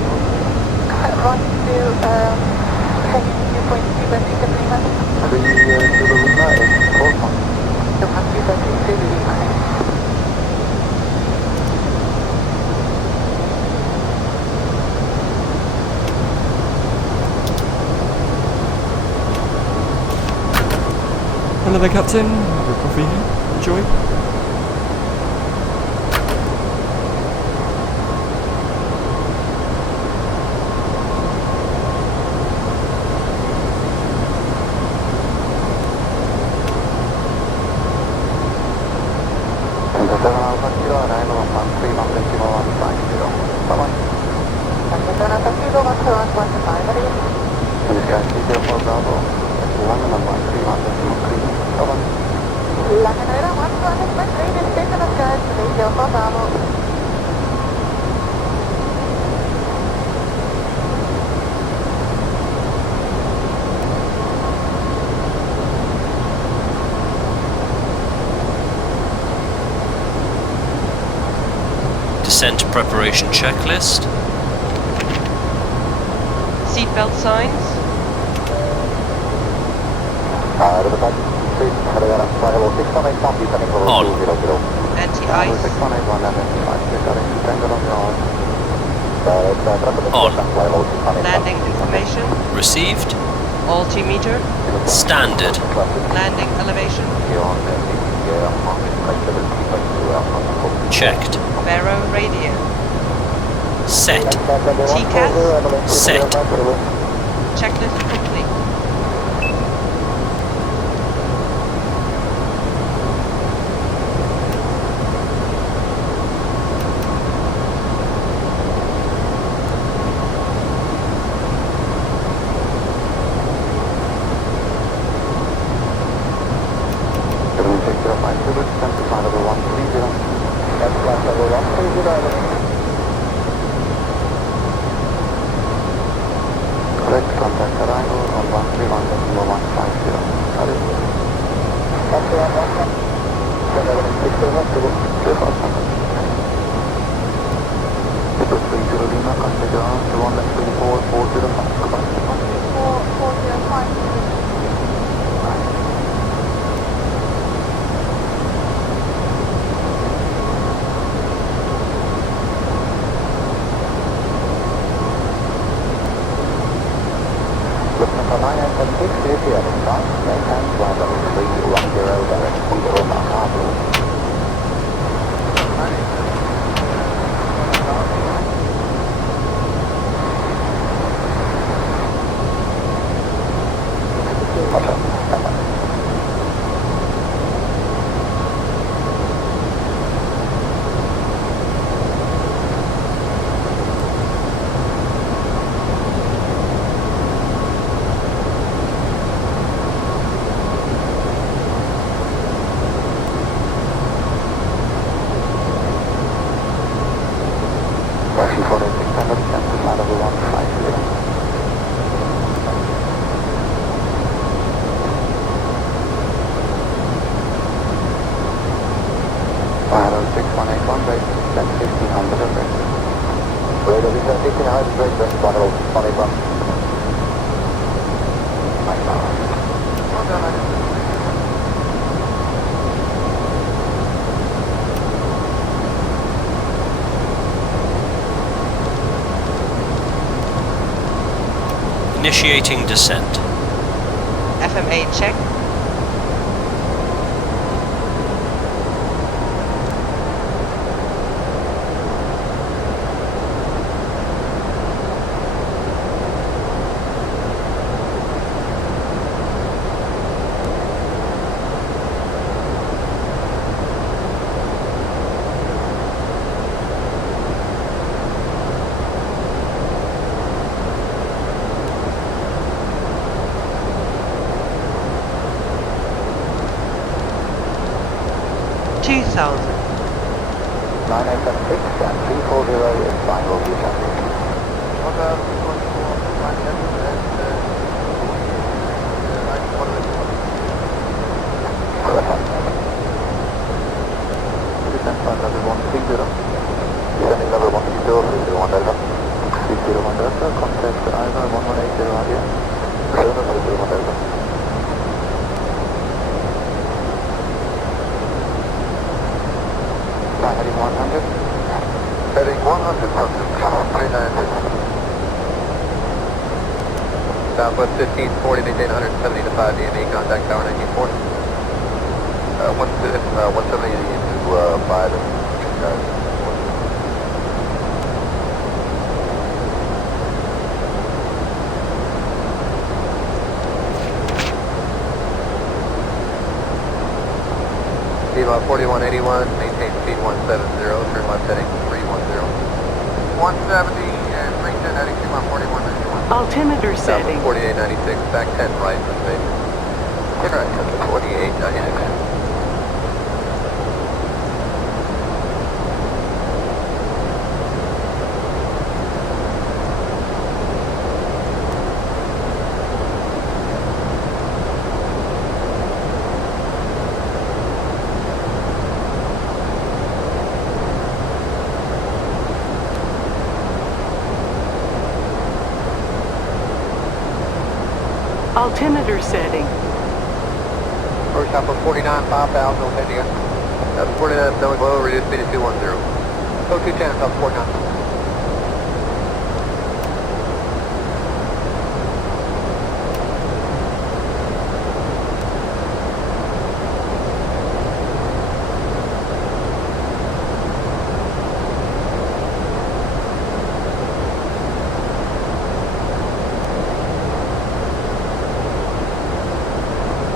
Right to heading 2.2 Victor Lima. 3 Zulu Lima is Tulsa. 2.2 Zulu Lima. Hello there, Captain. Have a coffee here. Enjoy. La carrera 123 is station of guard to the hill for Bravo. Descent preparation checklist. Seatbelt signs. On. Anti-ice. On. Landing information. Received. Altimeter. Standard. Landing elevation. Checked. Vero radio. Set. TCAS. Set. Checklist complete. Initiating descent. FMA check. $2,000. 9876 and 340 is final return. Descent on level 130. Descending level 130, 1 Delta. 301 Delta, contact Ivor 1180 radio. Return of 01 Delta. Heading 100. Heading 100, subject 396. Southwest 1540, maintain 170 to 5 DME, contact tower 194. 170 to 5 and Lima 4181, maintain speed 170, turn left heading 310. 170 and maintain heading 4181. Altimeter setting. 4896, back 10 right for space. Turn right to 4896. Altimeter setting. First up of 49, 5,000, India. 49, knowing low, reduce speed to 210. 0210, up 49.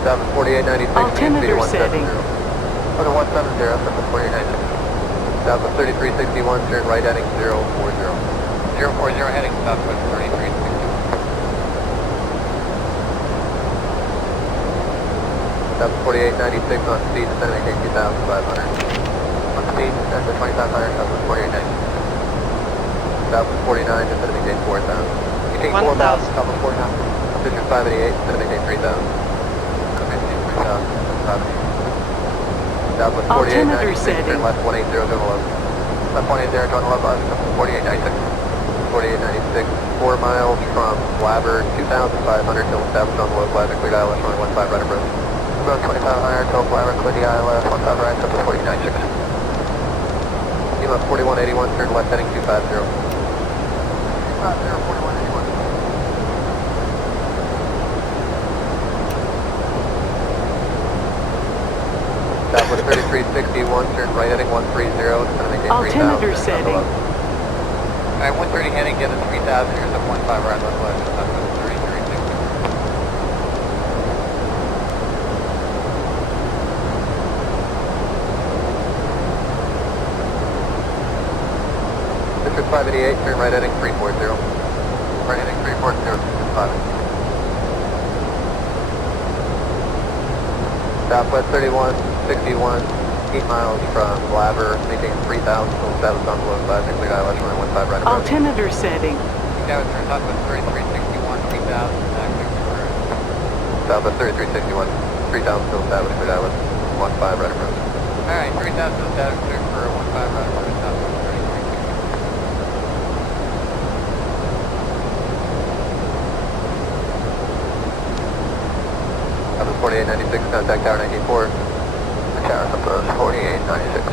Southwest 4896, Altimeter setting. Put a 170, Southwest 4896. Southwest 3361, turn right heading 040. 040 heading Southwest 3361. Southwest 4896 on speed, descend to maintain 2,500. On speed, descend to 2,500, Southwest 4896. Southwest 49, descend to maintain 4,000. Maintain 4,000, Southwest 49. District 588, descend to maintain 3,000. Southwest 4896, turn left 180 to 11. Left 180 to 11, 4896. 4896, 4 miles from Blabber, 2,500 till established on the low Blabber, clear ILS, runway 15 right approach. About 2,500 till Blabber, clear the ILS, 15 right, up to 4896. Lima 4181, turn left heading 250. 250, 4181. Southwest 3361, turn right heading 130, descend to maintain 3,000. Altimeter setting. Alright, 130 heading, get to 3,000, here's a 1.5 right left west, Southwest 3360. District 588, turn right heading 340. Right heading 340, 5. Southwest 3161, 8 miles from Blabber, maintain 3,000, till established on the low 5, clear ILS, runway 15 right approach. Altimeter setting. Southwest 3361, 3,000, Southwest 3361, 3,000 till established, clear ILS, 15 right approach. Alright, 3,000 till established, clear for 15 right approach, Southwest 3360. Southwest 4896, contact tower 94. Tower Southwest 4896.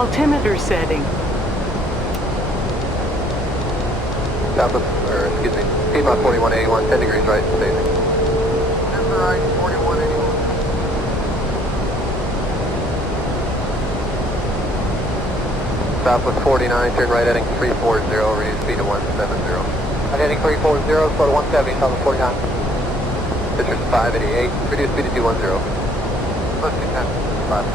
Altimeter setting. Southwest, or excuse me, Piedmont 4181, 10 degrees right, staging. 10 right, 4181. Southwest 49, turn right heading 340, reduce speed to 170. Right heading 340, slow to 170, Southwest 49. Pitcher's 588, reduce speed to 210. Plus 210. 5.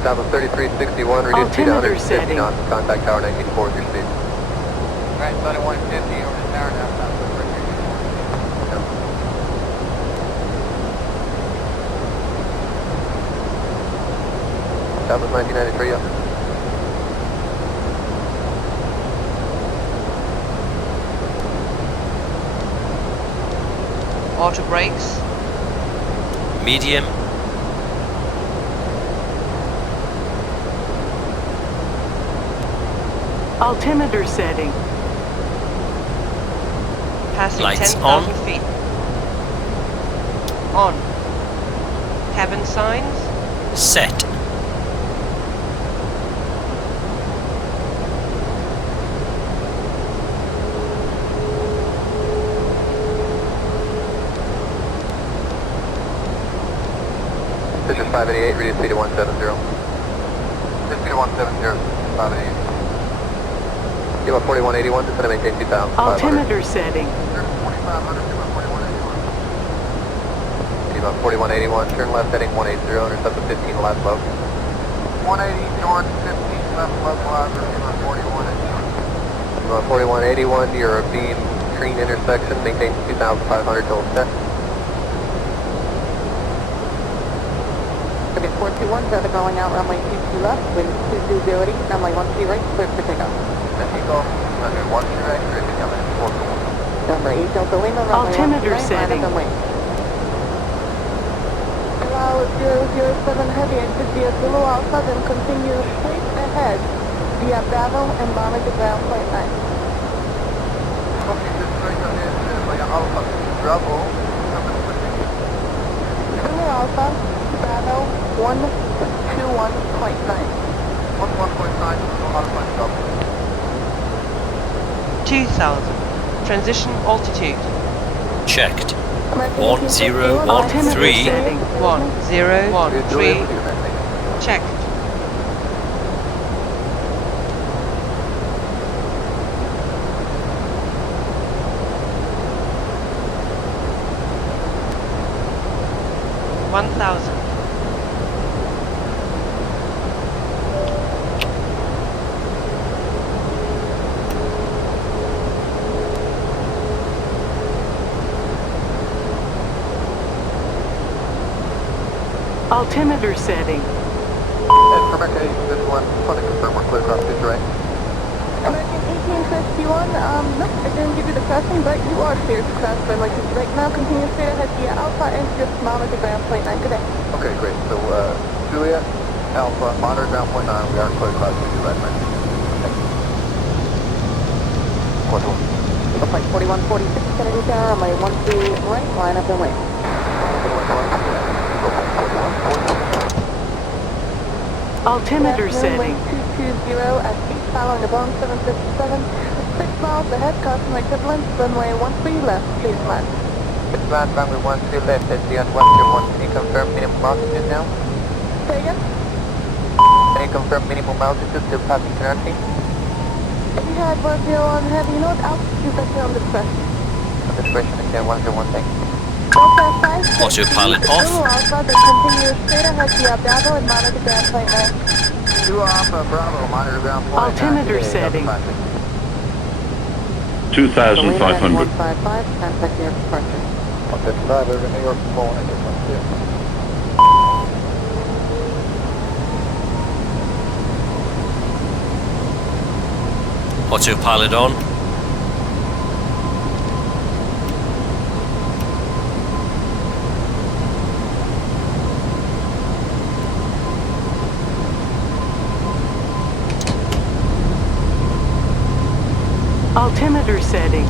Southwest 3361, reduce speed to Altimeter 150 setting. knots, contact tower 19.4 with your speed. Right, Sunny 150 over the tower now, Southwest 3361. Southwest 1993, up. Auto brakes. Medium. Altimeter setting. Passing Lights 10,000 on. feet. On. Cabin signs. Set. Pitcher's 588, reduce speed to 170. Reduce speed to 170, 588. Give up 4181, just gonna maintain 2,500. Altimeter setting. 2500, 4181. Give up 4181, turn left heading 180, intercept the 15 left low. 180 north, 15 left, localizer, 4181. Give up 4181, you're a beam green intersection, maintain 2,500 till set. Okay, 421, traffic rolling out, runway 22 left, wind 2208, runway 13 right, clear for takeoff. Mexico, under 1 right, clear to come in, 421. Number 8 Delta Lima, runway 13 Altimeter right, line setting. up and wait. Allow 007 heavy, exit via Zulu Alpha, then continue straight ahead via Bravo and bomber to ground point 9. Okay, just straight ahead, like Alpha, Bravo, Zulu Alpha, Bravo 121.9. 11.9, Alpha, Bravo. 2,000. Transition altitude. Checked. Emergency 1013. setting. 1013. Check. $1,000. Altimeter setting. And from America, this one, just want to confirm we're clear across this right. American 1851, nope, I didn't give you the crossing, but you are clear to cross runway 2 right now. Continue straight ahead via Alpha and just monitor ground point 9 today. Okay, great. So, Juliet, Alpha, monitor ground point 9, we are clear across this right, right. What's one? Flight 4146, Kennedy Tower, runway 13 right, line up and wait. Altimeter setting. 220 at 8, following the Boeing 757, 6 miles ahead, caution equivalent, runway 13 left, please land. It's land, runway 13 left, that's the Western 1. Can you confirm minimum altitude now? Say again? Can you confirm minimum altitude to passing currently? If you had 10 on heavy, you know what altitude that's on discretion? On discretion, okay, 101, thank you. Delta 5, Autopilot off. Zulu Alpha, then continue straight ahead via Bravo and monitor ground point 9. 2 Alpha, Bravo, monitor ground point 9. Altimeter today, setting. Delta 5. 2,500. 155, contact your departure. 155, over New York, phone, I just want to see. Autopilot on. Altimeter setting.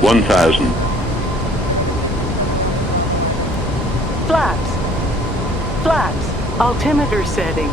1,000. Flaps. Flaps. Altimeter setting.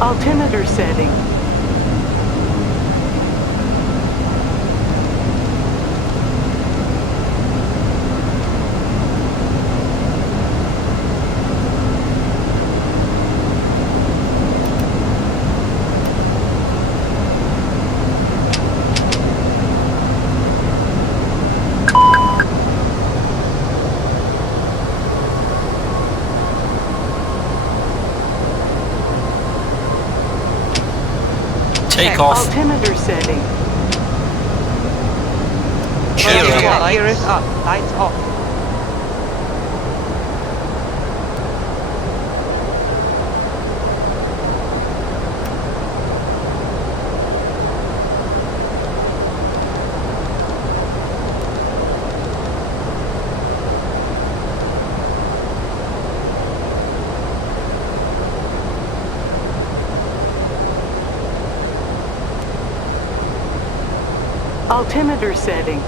Altimeter setting. Take off. Altimeter setting. Gear is up. Lights off. Altimeter setting.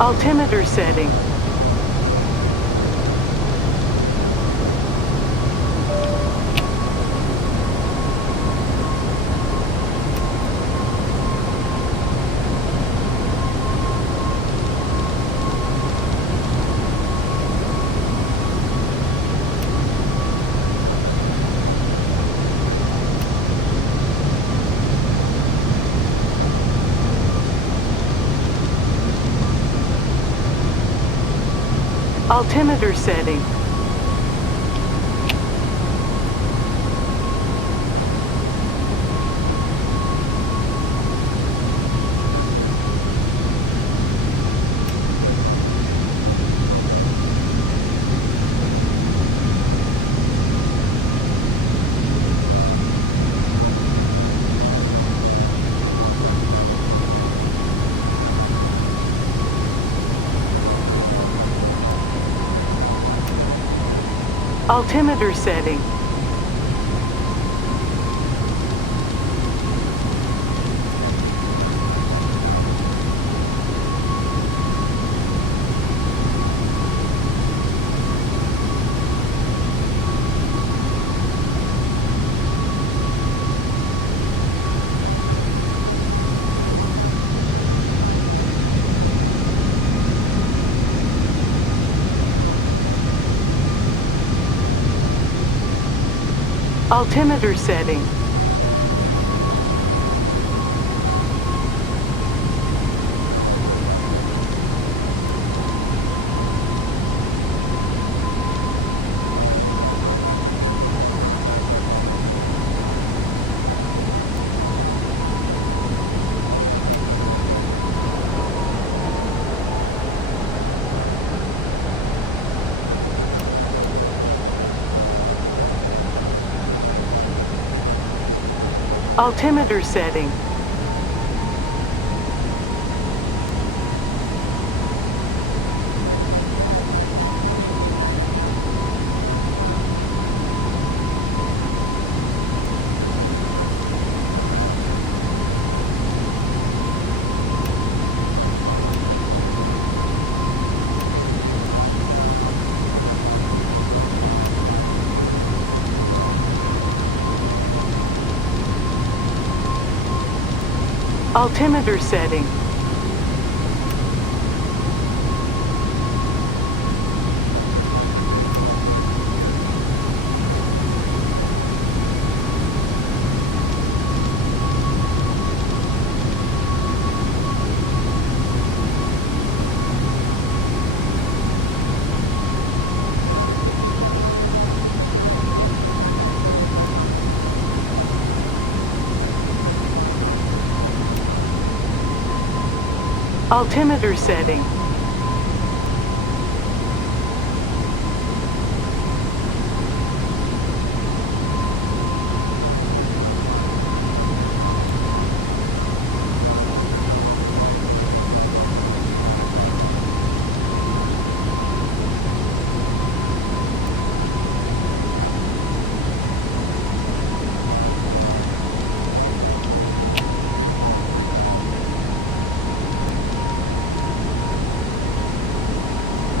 Altimeter setting. Altimeter setting. Altimeter setting. Altimeter setting. Altimeter setting. Altimeter setting. Altimeter setting.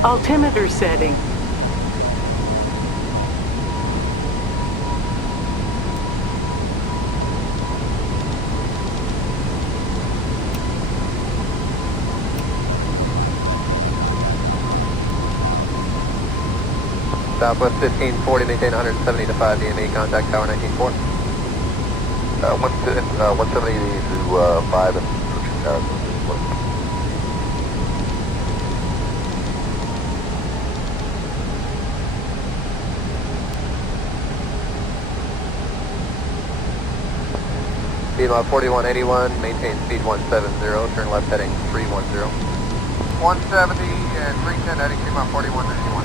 Altimeter setting. Southwest 1540, maintain 170 to 5 DME, contact tower 194. 170 to 5 and approaching tower. Speed mod 4181, maintain speed 170, turn left heading 310. 170 and 310 heading speed mod 4181.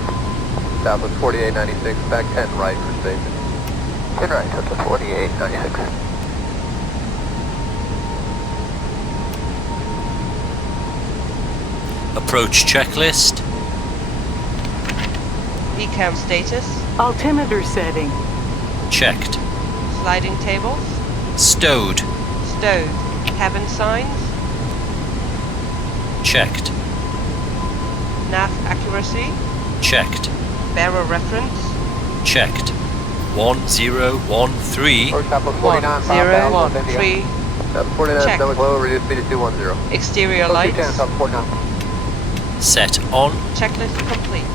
Southwest 4896, back 10 right for station. 10 right, that's a 4896. Approach checklist. Ecam status. Altimeter setting. Checked. Sliding tables. Stowed. Stowed. Cabin signs. Checked. Nav accuracy. Checked. Bearer reference. Checked. 1013. Approach Southwest 49, 5000, India. 1013. Southwest 49, Check. stomach low, reduce speed to 210. Exterior Approach lights. 210, Southwest 49. Set on. Checklist complete.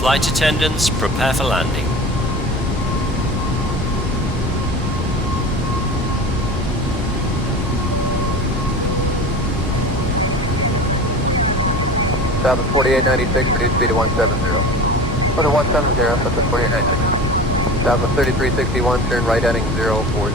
Flight attendants, prepare for landing. Southwest 4896, reduce speed to 170. For the 170, Southwest 4896. Southwest 3361, turn right heading 040.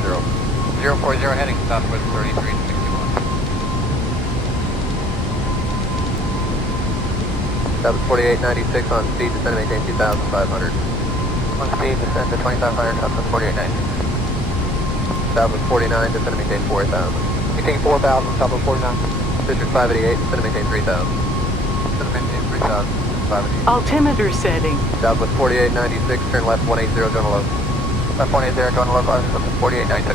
040 heading Southwest 3361. Southwest 4896 on speed, descend and maintain 2500. On speed, descend to 2500, Southwest 4896. Southwest 49, descend and maintain 4000. Maintain 4000, Southwest 49. District 588, descend and maintain 3000. Descend and maintain 3000, 588. Altimeter setting. Southwest 4896, turn left 180, going to low. Left 180, going to low, Southwest 4896.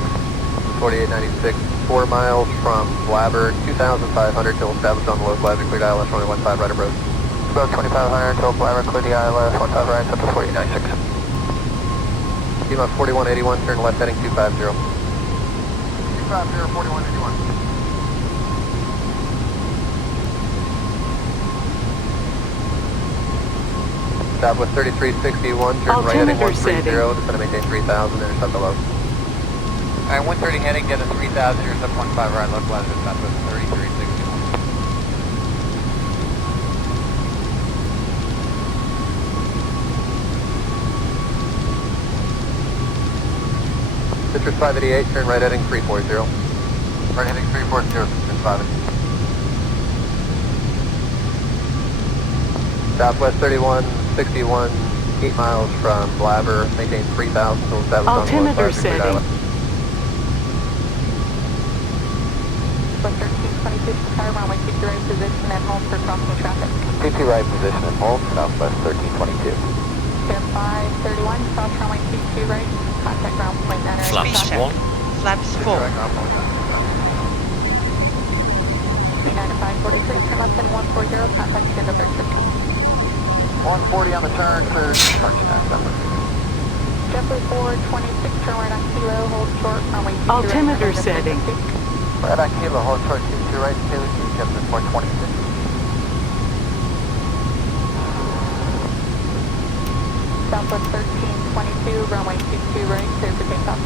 4896, 4 miles from Blabber, 2500 till established on the low flag, clear ILS runway 15 right approach. About 2500 till Blabber, clear the ILS, 15 right, Southwest 4896. Lima 4181, turn left heading 250. 250, 4181. Southwest 3361, turn right heading Altimeter 130, setting. descend and maintain 3000, intercept below. Alright, 130 heading, get a 3000, intercept 15 right, left latitude, Southwest 3361. Citrus 588, turn right heading 340. Right heading 340, Citrus 588. Southwest 3161, 8 miles from Blabber, maintain 3000 till established on the low Altimeter flag, clear setting. ILS. West 1322, Tower runway 22 right position and hold for crossing traffic. 22 right position and hold, Southwest 1322. Air 531, cross runway 22 right, contact ground point 9 Flaps check. 1. Flaps 4. B9 to 543, turn left heading 140, contact Tango 13. 140 on the turn, clear departure December. Jeffrey 426, turn right on Kilo, hold short, runway 22 Altimeter right, setting. Right on Kilo, hold short 22 right, Jeffrey 426. Southwest 1322, runway 22 right, clear for takeoff.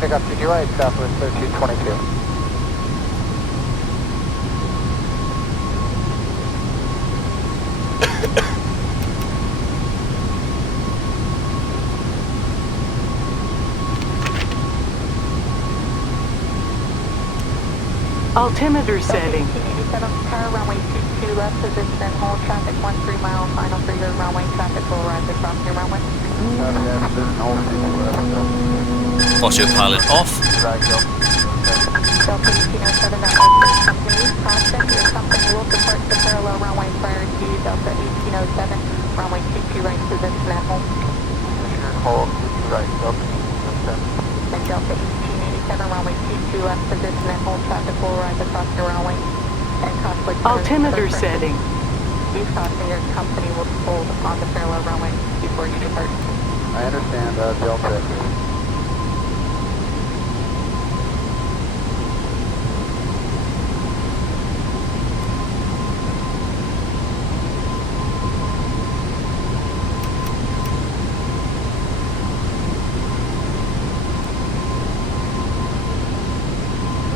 Pick up 22 right, Southwest 1322. Altimeter setting. 1887 Prepar, runway 22 left, position and hold, traffic 13 miles, final for your runway, traffic will rise across your runway. Autopilot off. Delta 1807, that was company, caution, your company will depart the parallel runway prior to Delta 1807, runway 22 right, position and hold. Hold, right, Delta 1807. And Delta 1887, runway 22 left, position and hold, traffic will rise across your runway. And conflict. Altimeter setting. Use caution, your company will hold on the parallel runway before you depart. I understand, Delta.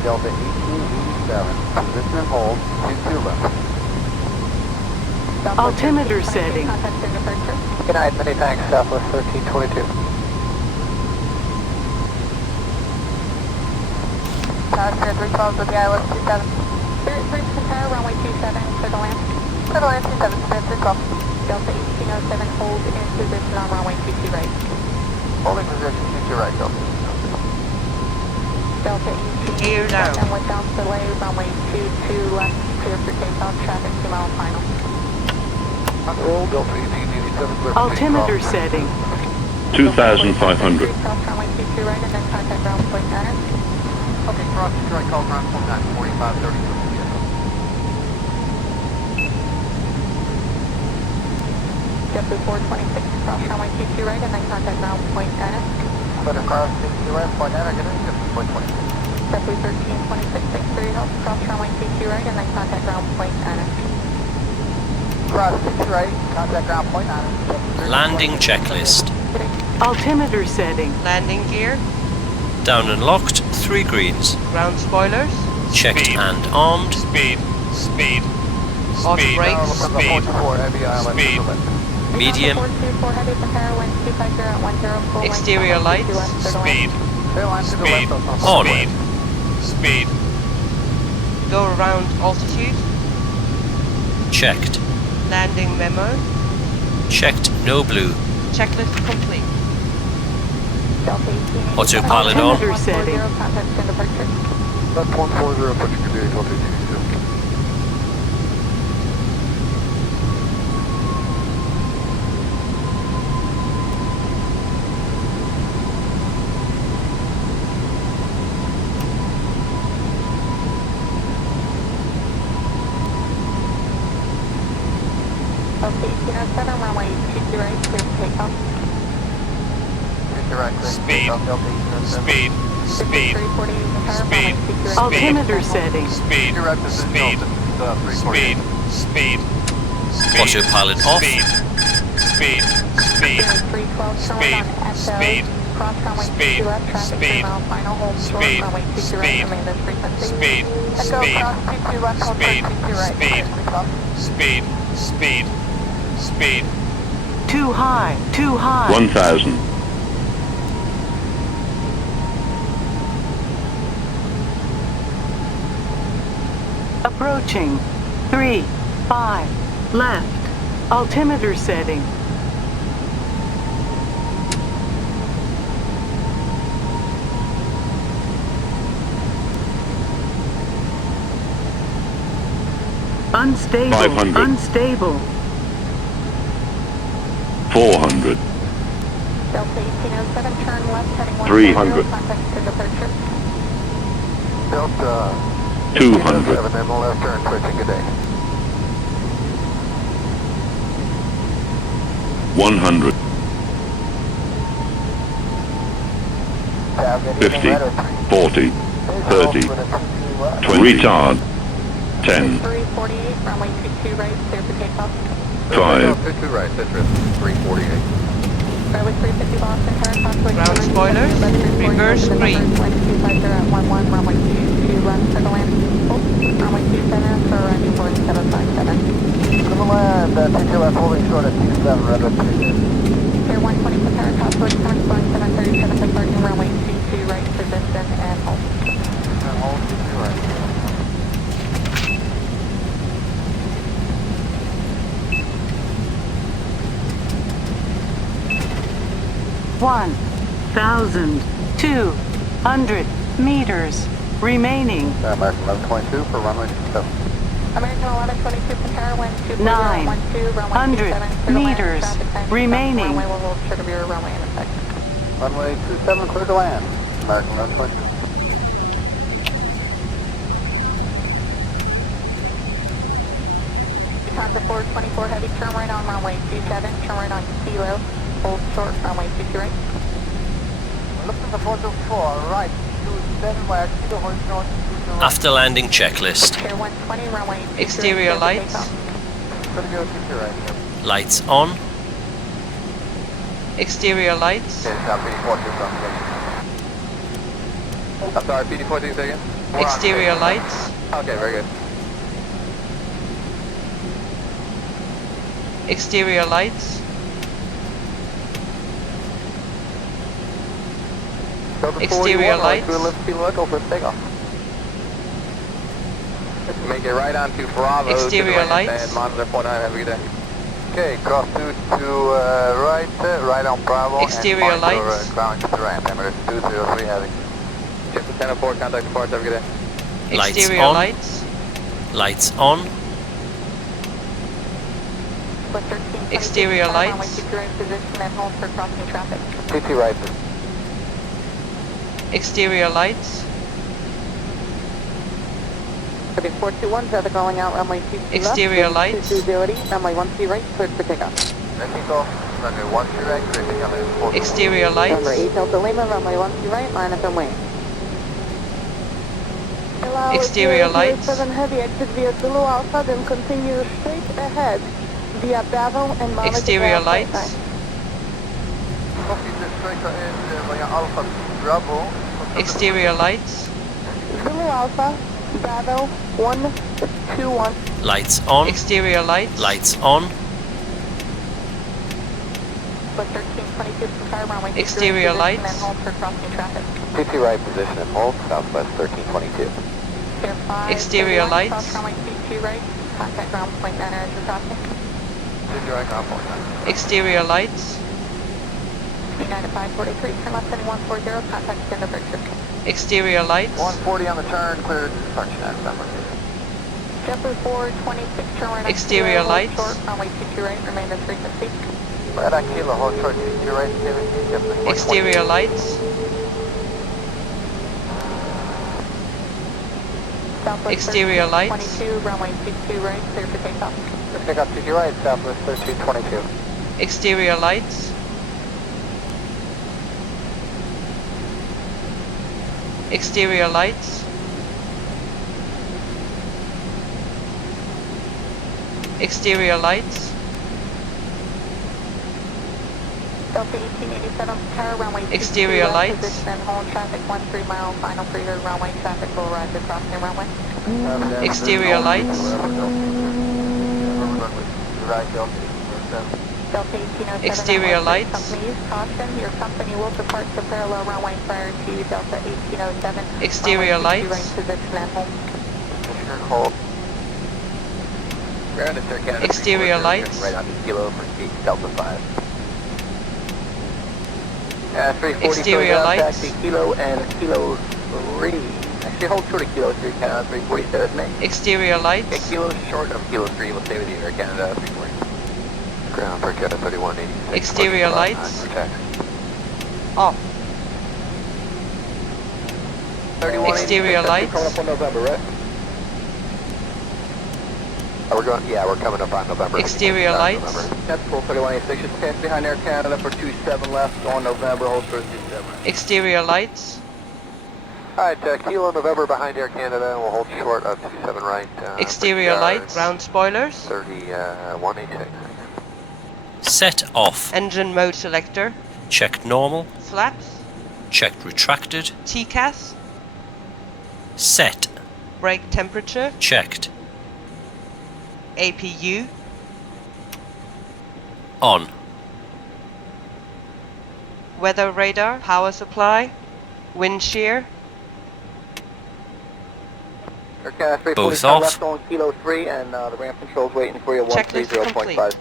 Delta 1887, position and hold, 22 left. Altimeter setting. Contact your departure. Good night, many thanks, Southwest 1322. Passenger 312 with the ILS 27. Spirit 3 Prepar, runway 27, clear to land. Clear to land 27, Spirit 312. Delta 1807, hold in position on runway 22 right. Holding position, 22 right, Delta. Gear Delta 1887 down. without delay, runway 22 left, clear for takeoff, traffic 2 mile final. Roll, Delta 1887, clear for Altimeter takeoff. setting. 2,500. Cross runway 22 right and then contact ground point 9. Okay, cross, strike, call ground point 9, 4530. JetBlue 426, cross runway 22 right and then contact ground point 9. Clear across 22 right, point 9, get in, point 20. JetBlue 1326, thanks for your help, cross runway 22 right and then contact ground point 9. Cross 22 right, contact ground point 9. Landing checklist. Altimeter setting. Landing gear. Down and locked, 3 greens. Ground spoilers. Checked and armed. Speed. Auto brakes. Speed. Medium. 424 heavy Prepar, wind 250 at 10 full length, Exterior runway lights. 22 left, clear to land. Onward. Speed. Go around altitude. Checked. Landing memo. Checked, no blue. Checklist complete. Delta 1887, Autopilot on. Altimeter setting. contact and departure. That's 140, push computer, Delta 1887. Delta 1807, runway 22 right, clear for takeoff. Speed. Speed. Speed. 340 Prepar, Speed. runway 22 right. Altimeter setting. Speed. Speed. Speed. Speed. Autopilot off. Speed. Speed. Speed. 312, Speed. turn on SO. Speed. Cross runway Speed. 22 left, traffic 3 Speed. miles, final hold, short, Speed. runway 22 Speed. right, remain this frequency. Speed. Echo, Speed. cross 22 left, hold Speed. 22 right. Speed. Clear for takeoff. Speed. Speed. Speed. Too high. Too high. 1,000. Approaching. 3, 5. Left. Altimeter setting. Unstable. 500. Unstable. 400. Delta 1807, turn left, heading 300. 140, contact to departure. Delta 200. 7 in the left turn, switching, good day. 100. 50. 40. 30. 20. Retard. 10. 348, runway 22 right, clear for takeoff. 5. 52 right, citrus, 348. Runway 350 Boston, turn crossway. Ground spoilers. Reverse green. Wind 250 at 11, runway 22 left, clear to land. Runway 27 for running 4757. To the land, 22 left, holding short at 27, red at 22. Clear 120 Prepar, crossway, turn going 737, departing runway 22 right, position and hold. And hold 22 right. 1,200 meters remaining. American 1122 for runway 27. American 1122 for tower, wind 24012, 900 meters remaining. Runway will hold short of your runway in a second. Runway 27 clear to land. American 1122. Contour 424 heavy, turn right on runway 27, turn right on kilo, hold short runway 22 right. Looking for 424, right, 27 wire, kilo, hold short, 22 right. After landing checklist. Pier 120, runway 22 Exterior right, lights. Gonna go 22 right here. Lights on. Exterior lights. Okay, stop PD-14 from I'm sorry, PD-14 again? Exterior lights. Okay, very good. Exterior lights. Exterior lights. Go for takeoff. Make it right onto Bravo. Exterior lights. And monitor 49, have a good day. Okay, cross to right on Bravo. Exterior and lights. Ground to the ramp, Emirates 203 heavy. Chip to 1004, contact report, have a good day. Lights Exterior on. lights. Lights on. Exterior lights. Position and hold for crossing traffic. 22 right. Exterior lights. Okay, 421, traffic rolling out, runway 22 Exterior left, lights. visibility, runway 13 right, cleared for takeoff. Takeoff, runway 13 right, clear to come in. Exterior Number lights. 8 Delta Lima, runway 13 right, line up and wing. Exterior lights. 7 heavy, exit via Zulu Alpha, then continue straight ahead via Bravo and Mama Exterior lights. Exterior lights. Zulu Alpha, Bravo 121. Lights on. Exterior lights. Lights on. But 1322 from Tower runway. Exterior lights. And hold for crossing traffic. 22 right, position and hold, southwest 1322. Pier 5. Exterior lights. Cross runway 22 right, contact ground point 9 as you're crossing. Exterior lights. 9543, turn left heading 140, contact extend picture. Exterior lights. 140 on the turn, clear destruction at December. Jeffrey 426, turn right on Exterior Kilo, hold lights. short, runway 22 right, remain at frequency. Right on Kilo, hold short, 22 right, Exterior lights. Southwest Exterior lights. 22, runway 22 right, clear for takeoff. Let's pick up 22 right, southwest 1322. Exterior lights. Exterior lights. Exterior lights. Delta 1887, tower runway Exterior 22 lights. position and hold traffic 13 mile, final for your runway traffic will arrive at crossing runway. Exterior lights. Delta 1807, Exterior lights. company use caution, your company will depart the parallel runway prior to Delta 1807. Exterior runway 22 lights. right position and hold. Hold. Exterior lights. Right on Kilo for Delta 5. 340 Exterior lights. Taxi Kilo and Kilo 3. Actually, hold short of Kilo 3, Canada 347 May. Exterior lights. Okay, Kilo short of Kilo 3, we'll stay with you, Air Canada 340. Ground for Canada 3180. Exterior lights. Off. 3180. Exterior lights. Coming up on November, right? Oh, we're coming up on November. Exterior lights. That's cool, 3186. Just pass behind Air Canada for 27 left on November, hold short 27. Exterior lights. Alright, Kilo November behind Air Canada, and we'll hold short of 27 right. Exterior lights. Ground spoilers. 3186. Set off. Engine mode selector. Checked normal. Flaps. Checked retracted. TCAS. Set. Brake temperature. Checked. APU. On. Weather radar. Power supply. Wind shear. Air Canada 340 Both off. left on Kilo 3, and the ramp control's waiting for you, Checklist 130.5. complete.